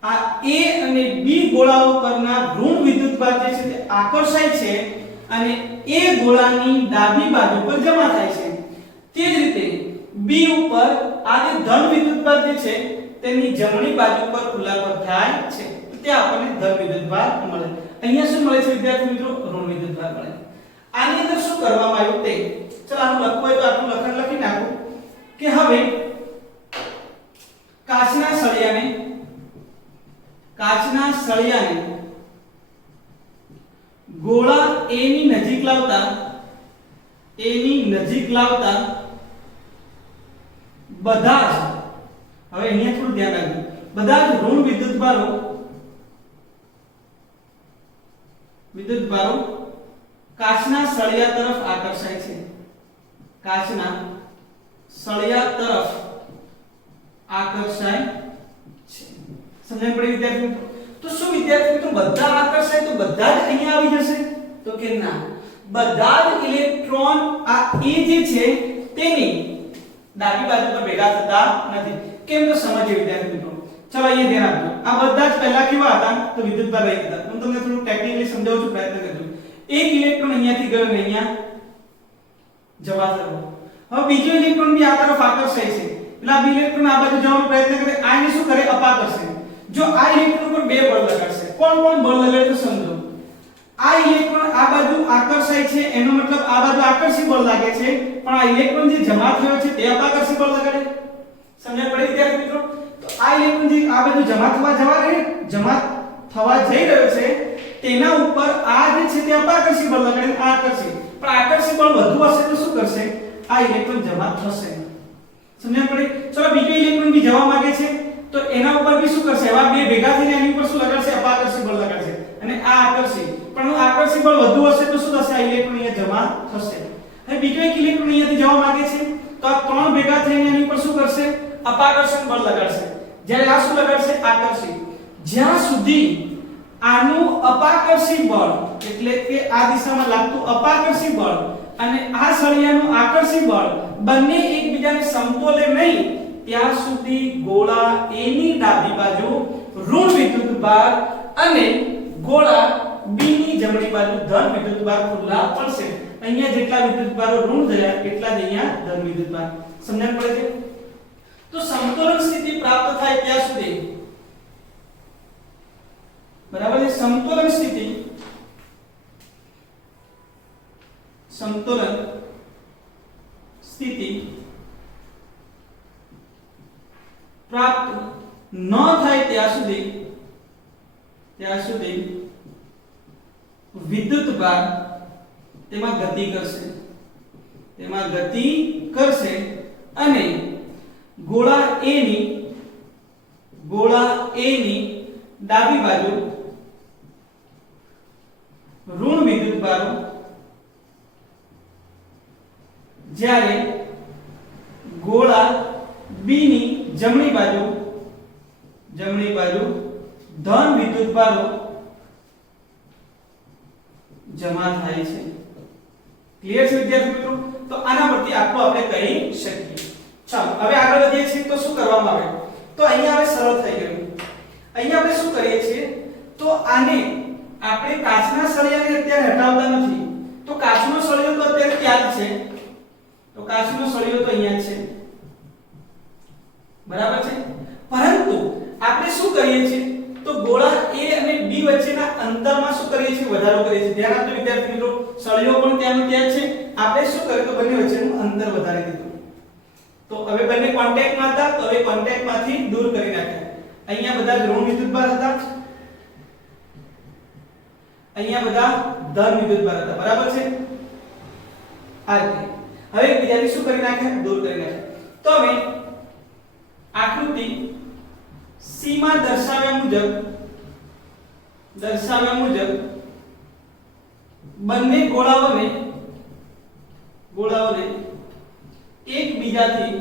આ A અને B ગોળાઓ પરના ઋણ વિદ્યુતભાર જે છે તે આકર્ષાય છે અને A ગોળાની ડાબી બાજુ પર જમા થાય છે. તે જ રીતે B ઉપર આ જે ધન વિદ્યુતભાર જે છે તેની જમણી બાજુ પર ખુલ્લા પર થાય છે. ત્યાં આપણને ધન વિદ્યુતભાર મળે. અહીંયા શું મળે છે વિદ્યાર્થી મિત્રો? ઋણ વિદ્યુતભાર મળે. આની અંદર શું કરવામાં આવ્યું તે ચલો આનું લખવું હોય તો આટલું લખાણ લખી નાખો કે હવે કાચના સળિયાને ગોળા A ની નજીક લાવતા બધા જ, હવે અહીંયા થોડું ધ્યાન રાખજો, બધા જ ઋણ વિદ્યુતભારો કાચના સળિયા તરફ આકર્ષાય છે. કાચના સળિયા તરફ આકર્ષાય છે. સમજણ પડી વિદ્યાર્થી મિત્રો? તો શું વિદ્યાર્થી મિત્રો બધા આકર્ષાય તો બધા જ અહીંયા આવી જશે? તો કે ના, બધા જ ઇલેક્ટ્રોન આ A જે છે તેની ડાબી બાજુ પર ભેગા થતા નથી. કેમ તો સમજીએ વિદ્યાર્થી મિત્રો. ચલો અહીંયા ધ્યાન આપજો. આ બધા જ પહેલા કેવા હતા? તો વિદ્યુતભાર રહી હતા. હું તમને થોડું ટેકનિકલી સમજાવું છું, પ્રયત્ન કરજો. એક ઇલેક્ટ્રોન અહીંયાથી ગયો ને અહીંયા જવા થયો. હવે બીજો ઇલેક્ટ્રોન બી આ તરફ આકર્ષાય છે. એટલે આ ઇલેક્ટ્રોન આ બાજુ જવાનો પ્રયત્ન કરે, આને શું કરે? અપાકર્ષે. જો આ ઇલેક્ટ્રોન પર બે બળ લગાડશે, કોણ બળ લગાડે તો સમજો. આ ઇલેક્ટ્રોન આ બાજુ આકર્ષાય છે એનો મતલબ આ બાજુ આકર્ષી બળ લાગે છે, પણ આ ઇલેક્ટ્રોન જે જમા થયો છે તે અપાકર્ષી બળ લગાડે. સમજણ પડી વિદ્યાર્થી મિત્રો? તો આ ઇલેક્ટ્રોન જે આ બાજુ જમા થવા જઈ રહ્યો છે તેના ઉપર આ જે છે તે અપાકર્ષી બળ લગાડે, આ આકર્ષી. પણ આકર્ષી બળ વધુ હશે તો શું કરશે? આ ઇલેક્ટ્રોન જમા થશે. સમજણ પડી? ચલો બીજો ઇલેક્ટ્રોન બી જવા માંગે છે તો એના ઉપર બી શું કરશે? આવા બે ભેગા થઈને એની ઉપર શું લગાડશે? અપાકર્ષી બળ લગાડશે. અને આ આકર્ષી, પણ આકર્ષી બળ વધુ હશે તો શું થશે? આ ઇલેક્ટ્રોન અહીંયા જમા થશે. હવે બીજો એક ઇલેક્ટ્રોન અહીંયાથી જવા માંગે છે તો આ ત્રણ ભેગા થઈને એની ઉપર શું કરશે? અપાકર્ષણ બળ લગાડશે. જ્યારે આ શું લગાડશે? આકર્ષી. જ્યાં સુધી આનું અપાકર્ષી બળ એટલે કે આ દિશામાં લાગતું અપાકર્ષી બળ અને આ સળિયાનું આકર્ષી બળ બંને એકબીજાને સમતોલે નહીં ત્યાં સુધી ગોળા A ની ડાબી બાજુ ઋણ વિદ્યુતભાર અને ગોળા B ની જમણી બાજુ ધન વિદ્યુતભાર ખુલ્લા પડશે. અહીંયા જેટલા વિદ્યુતભારો ઋણ થયા એટલા જ અહીંયા ધન વિદ્યુતભાર. સમજણ પડે છે? તો સમતોલન સ્થિતિ પ્રાપ્ત થાય ત્યાં સુધી, બરાબર છે? સમતોલન સ્થિતિ પ્રાપ્ત ન થાય ત્યાં સુધી વિદ્યુતભાર તેમાં ગતિ કરશે અને ગોળા A ની ડાબી બાજુ ઋણ વિદ્યુતભારો જ્યારે ગોળા B ની જમણી બાજુ ધન વિદ્યુતભારો જમા થાય છે. ક્લિયર છે વિદ્યાર્થી મિત્રો? તો આના પરથી આખું આપણે કહી શકીએ. ચાલો હવે આગળ વધીએ છીએ તો શું કરવામાં આવે? તો અહીંયા હવે સરળ થઈ ગયું. અહીંયા આપણે શું કરીએ છીએ? તો આને આપણે કાચના સળિયાને અત્યારે હટાવતા નથી. તો કાચનો સળિયો તો અત્યારે ત્યાં જ છે. તો કાચનો સળિયો તો અહીંયા છે, બરાબર છે? પરંતુ આપણે શું કરીએ છીએ? તો ગોળા A અને B વચ્ચેના અંતરમાં શું કરીએ છીએ? વધારો કરીએ છીએ. ધ્યાન આપજો વિદ્યાર્થી મિત્રો, સળિયો પણ ત્યાંનો ત્યાં છે. આપણે શું કર્યું? તો બંને વચ્ચેનું અંતર વધારી દીધું. તો હવે બંને કોન્ટેક્ટમાં હતા તો હવે કોન્ટેક્ટમાંથી દૂર કરી નાખ્યા. અહીંયા બધા ઋણ વિદ્યુતભાર હતા, અહીંયા બધા ધન વિદ્યુતભાર હતા, બરાબર છે? આ રીતે હવે એકબીજાને શું કરી નાખ્યા? દૂર કરી નાખ્યા. તો હવે આકૃતિ C માં દર્શાવ્યા મુજબ બંને ગોળાઓને એકબીજાથી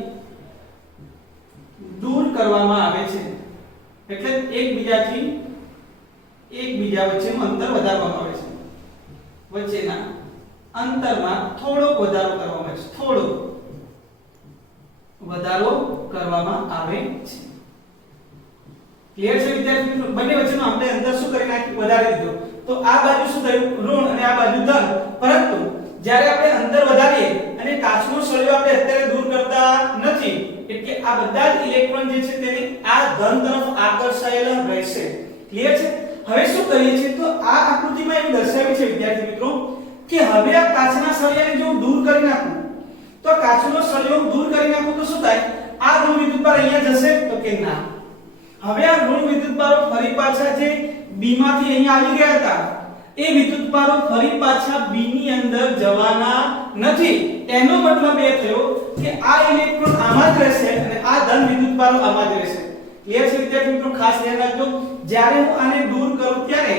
દૂર કરવામાં આવે છે. એટલે એકબીજા વચ્ચેનું અંતર વધારવામાં આવે છે. વચ્ચેના અંતરમાં થોડો વધારો કરવામાં આવે છે. ક્લિયર છે વિદ્યાર્થી મિત્રો? બંને વચ્ચેનો આપણે અંતર શું કરી નાખ્યું? વધારી દીધો. તો આ બાજુ શું થયું? ઋણ અને આ બાજુ ધન. પરંતુ જ્યારે આપણે અંતર વધારીએ અને કાચનો સળિયો આપણે અત્યારે દૂર કરતા નથી, એટલે આ બધા જ ઇલેક્ટ્રોન જે છે તેની આ ધન તરફ આકર્ષાયેલા રહેશે. ક્લિયર છે? હવે શું કરીએ છીએ તો આ આકૃતિમાં એવું દર્શાવ્યું છે વિદ્યાર્થી મિત્રો કે હવે આ કાચના સળિયાને જો દૂર કરી નાખું તો કાચનો સળિયો દૂર કરી નાખું તો શું થાય? આ ઋણ વિદ્યુતભાર અહીંયા જશે તો કે ના. હવે આ ઋણ વિદ્યુતભારો ફરી પાછા જે B માંથી અહીંયા આવી ગયા હતા એ વિદ્યુતભારો ફરી પાછા B ની અંદર જવાના નથી. એનો મતલબ એ થયો કે આ ઇલેક્ટ્રોન આમાં જ રહેશે અને આ ધન વિદ્યુતભારો આમાં જ રહેશે. ક્લિયર છે વિદ્યાર્થી મિત્રો? ખાસ ધ્યાન રાખજો, જ્યારે હું આને દૂર કરું ત્યારે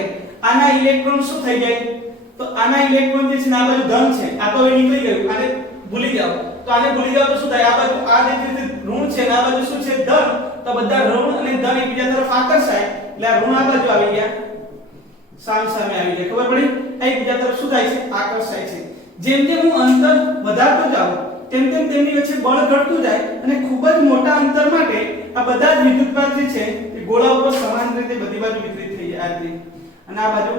આના ઇલેક્ટ્રોન શું થઈ જાય? તો આના ઇલેક્ટ્રોન જે છે આ બાજુ ધન છે, આ તો હવે નીકળી ગયું, આને ભૂલી જાઓ. તો આને ભૂલી જાઓ તો શું થાય? આ બાજુ આ જે રીતે ઋણ છે અને આ બાજુ શું છે? ધન. તો બધા ઋણ અને ધન એકબીજા તરફ આકર્ષાય એટલે આ ઋણ આ બાજુ આવી ગયા, સામ સામે આવી ગયા. ખબર પડી? એકબીજા તરફ શું થાય છે? આકર્ષાય છે. જેમ જેમ હું અંતર વધારતો જાઉં તેમ તેમ તેમની વચ્ચે બળ ઘટતું જાય અને ખૂબ જ મોટા અંતર માટે આ બધા જ વિદ્યુતભાર જે છે એ ગોળા ઉપર સમાન રીતે બધી બાજુ વિતરિત થઈ જાય આ રીતે. અને આ બાજુ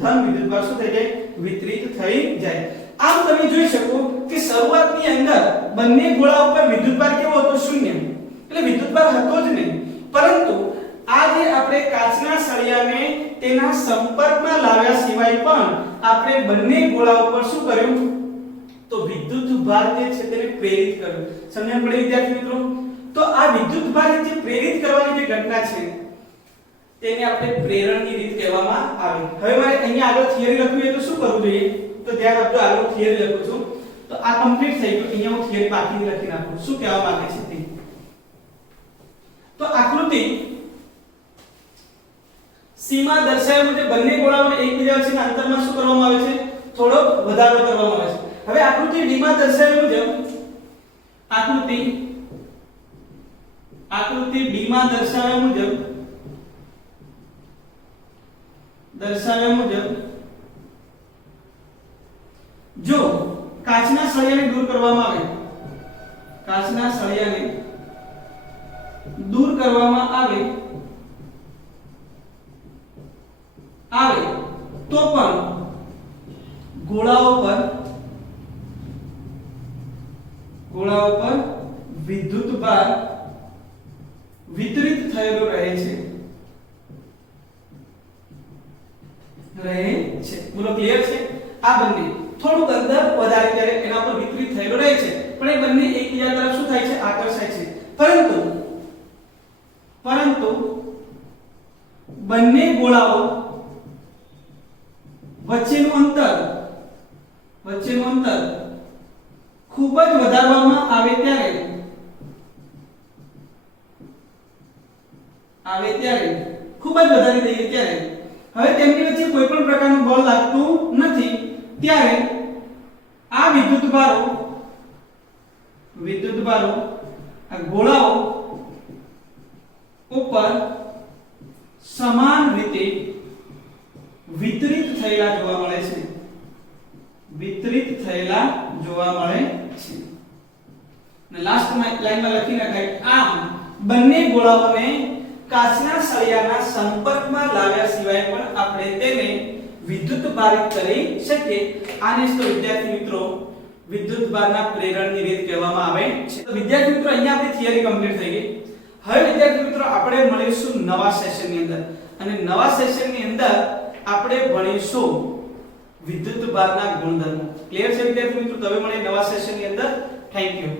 ધન વિદ્યુતભાર શું થઈ જાય? વિતરિત થઈ જાય. આમ તમે જોઈ શકો કે શરૂઆતની અંદર બંને ગોળા ઉપર વિદ્યુતભાર કેવો હતો? શૂન્ય. એટલે વિદ્યુતભાર હતો જ નહીં. પરંતુ આ જે આપણે કાચના સળિયાને તેના સંપર્કમાં લાવ્યા સિવાય પણ આપણે બંને ગોળા ઉપર શું કર્યું? તો વિદ્યુતભાર જે છે તેને પ્રેરિત કર્યું. સમજણ પડી વિદ્યાર્થી મિત્રો? તો આ વિદ્યુતભાર જે પ્રેરિત કરવાની જે ઘટના છે તેને આપણે પ્રેરણની રીત કહેવામાં આવે. હવે મારે અહીંયા આગળ થિયરી લખવી હોય તો શું કરવું જોઈએ? તો ધ્યાન આપજો, આગળ થિયરી લખું છું. તો આ કમ્પ્લીટ થઈ ગયું. અહીંયા હું થિયરી બાકી લખી નાખું. શું કહેવા માંગે છે તે. તો આકૃતિ સીમા દર્શાવ્યા મુજબ બંને ગોળાઓને એકબીજા વચ્ચેના અંતરમાં શું કરવામાં આવે છે? થોડો વધારો કરવામાં આવે છે. હવે આકૃતિ D માં દર્શાવ્યા મુજબ આકૃતિ D માં દર્શાવ્યા મુજબ જો કાચના સળિયાને દૂર કરવામાં આવે, કાચના સળિયાને દૂર કરવામાં આવે તો પણ ગોળાઓ પર વિદ્યુતભાર વિતરિત થયેલો રહે છે. બોલો ક્લિયર છે? આ બંને થોડુંક અંદર વધારે ત્યારે એના પર વિતરિત થયેલો રહે છે, પણ એ બંને એકબીજા તરફ શું થાય છે? આકર્ષાય છે. પરંતુ બંને ગોળાઓ વચ્ચેનું અંતર ખૂબ જ વધારવામાં આવે ત્યારે ખૂબ જ વધારી દઈએ ત્યારે હવે તેમની વચ્ચે કોઈ પણ પ્રકારનું બળ લાગતું નથી. ત્યારે આ વિદ્યુતભારો આ ગોળાઓ ઉપર સમાન રીતે વિતરિત થયેલા જોવા મળે છે. અને લાસ્ટ લાઈનમાં લખી નખાય આમ બંને ગોળાઓને કાચના સળિયાના સંપર્કમાં લાવ્યા સિવાય પણ આપણે તેને વિદ્યુતભારિત કરી શકીએ. આને જ તો વિદ્યાર્થી મિત્રો વિદ્યુતભારના પ્રેરણની રીત કહેવામાં આવે છે. તો વિદ્યાર્થી મિત્રો અહીંયા આપણી થિયરી કમ્પ્લીટ થઈ ગઈ. હવે વિદ્યાર્થી મિત્રો આપણે મળીશું નવા સેશનની અંદર અને નવા સેશનની અંદર આપણે ભણીશું વિદ્યુતભારના ગુણધર્મો. ક્લિયર છે વિદ્યાર્થી મિત્રો? તો હવે મળીએ નવા સેશનની અંદર. Thank you.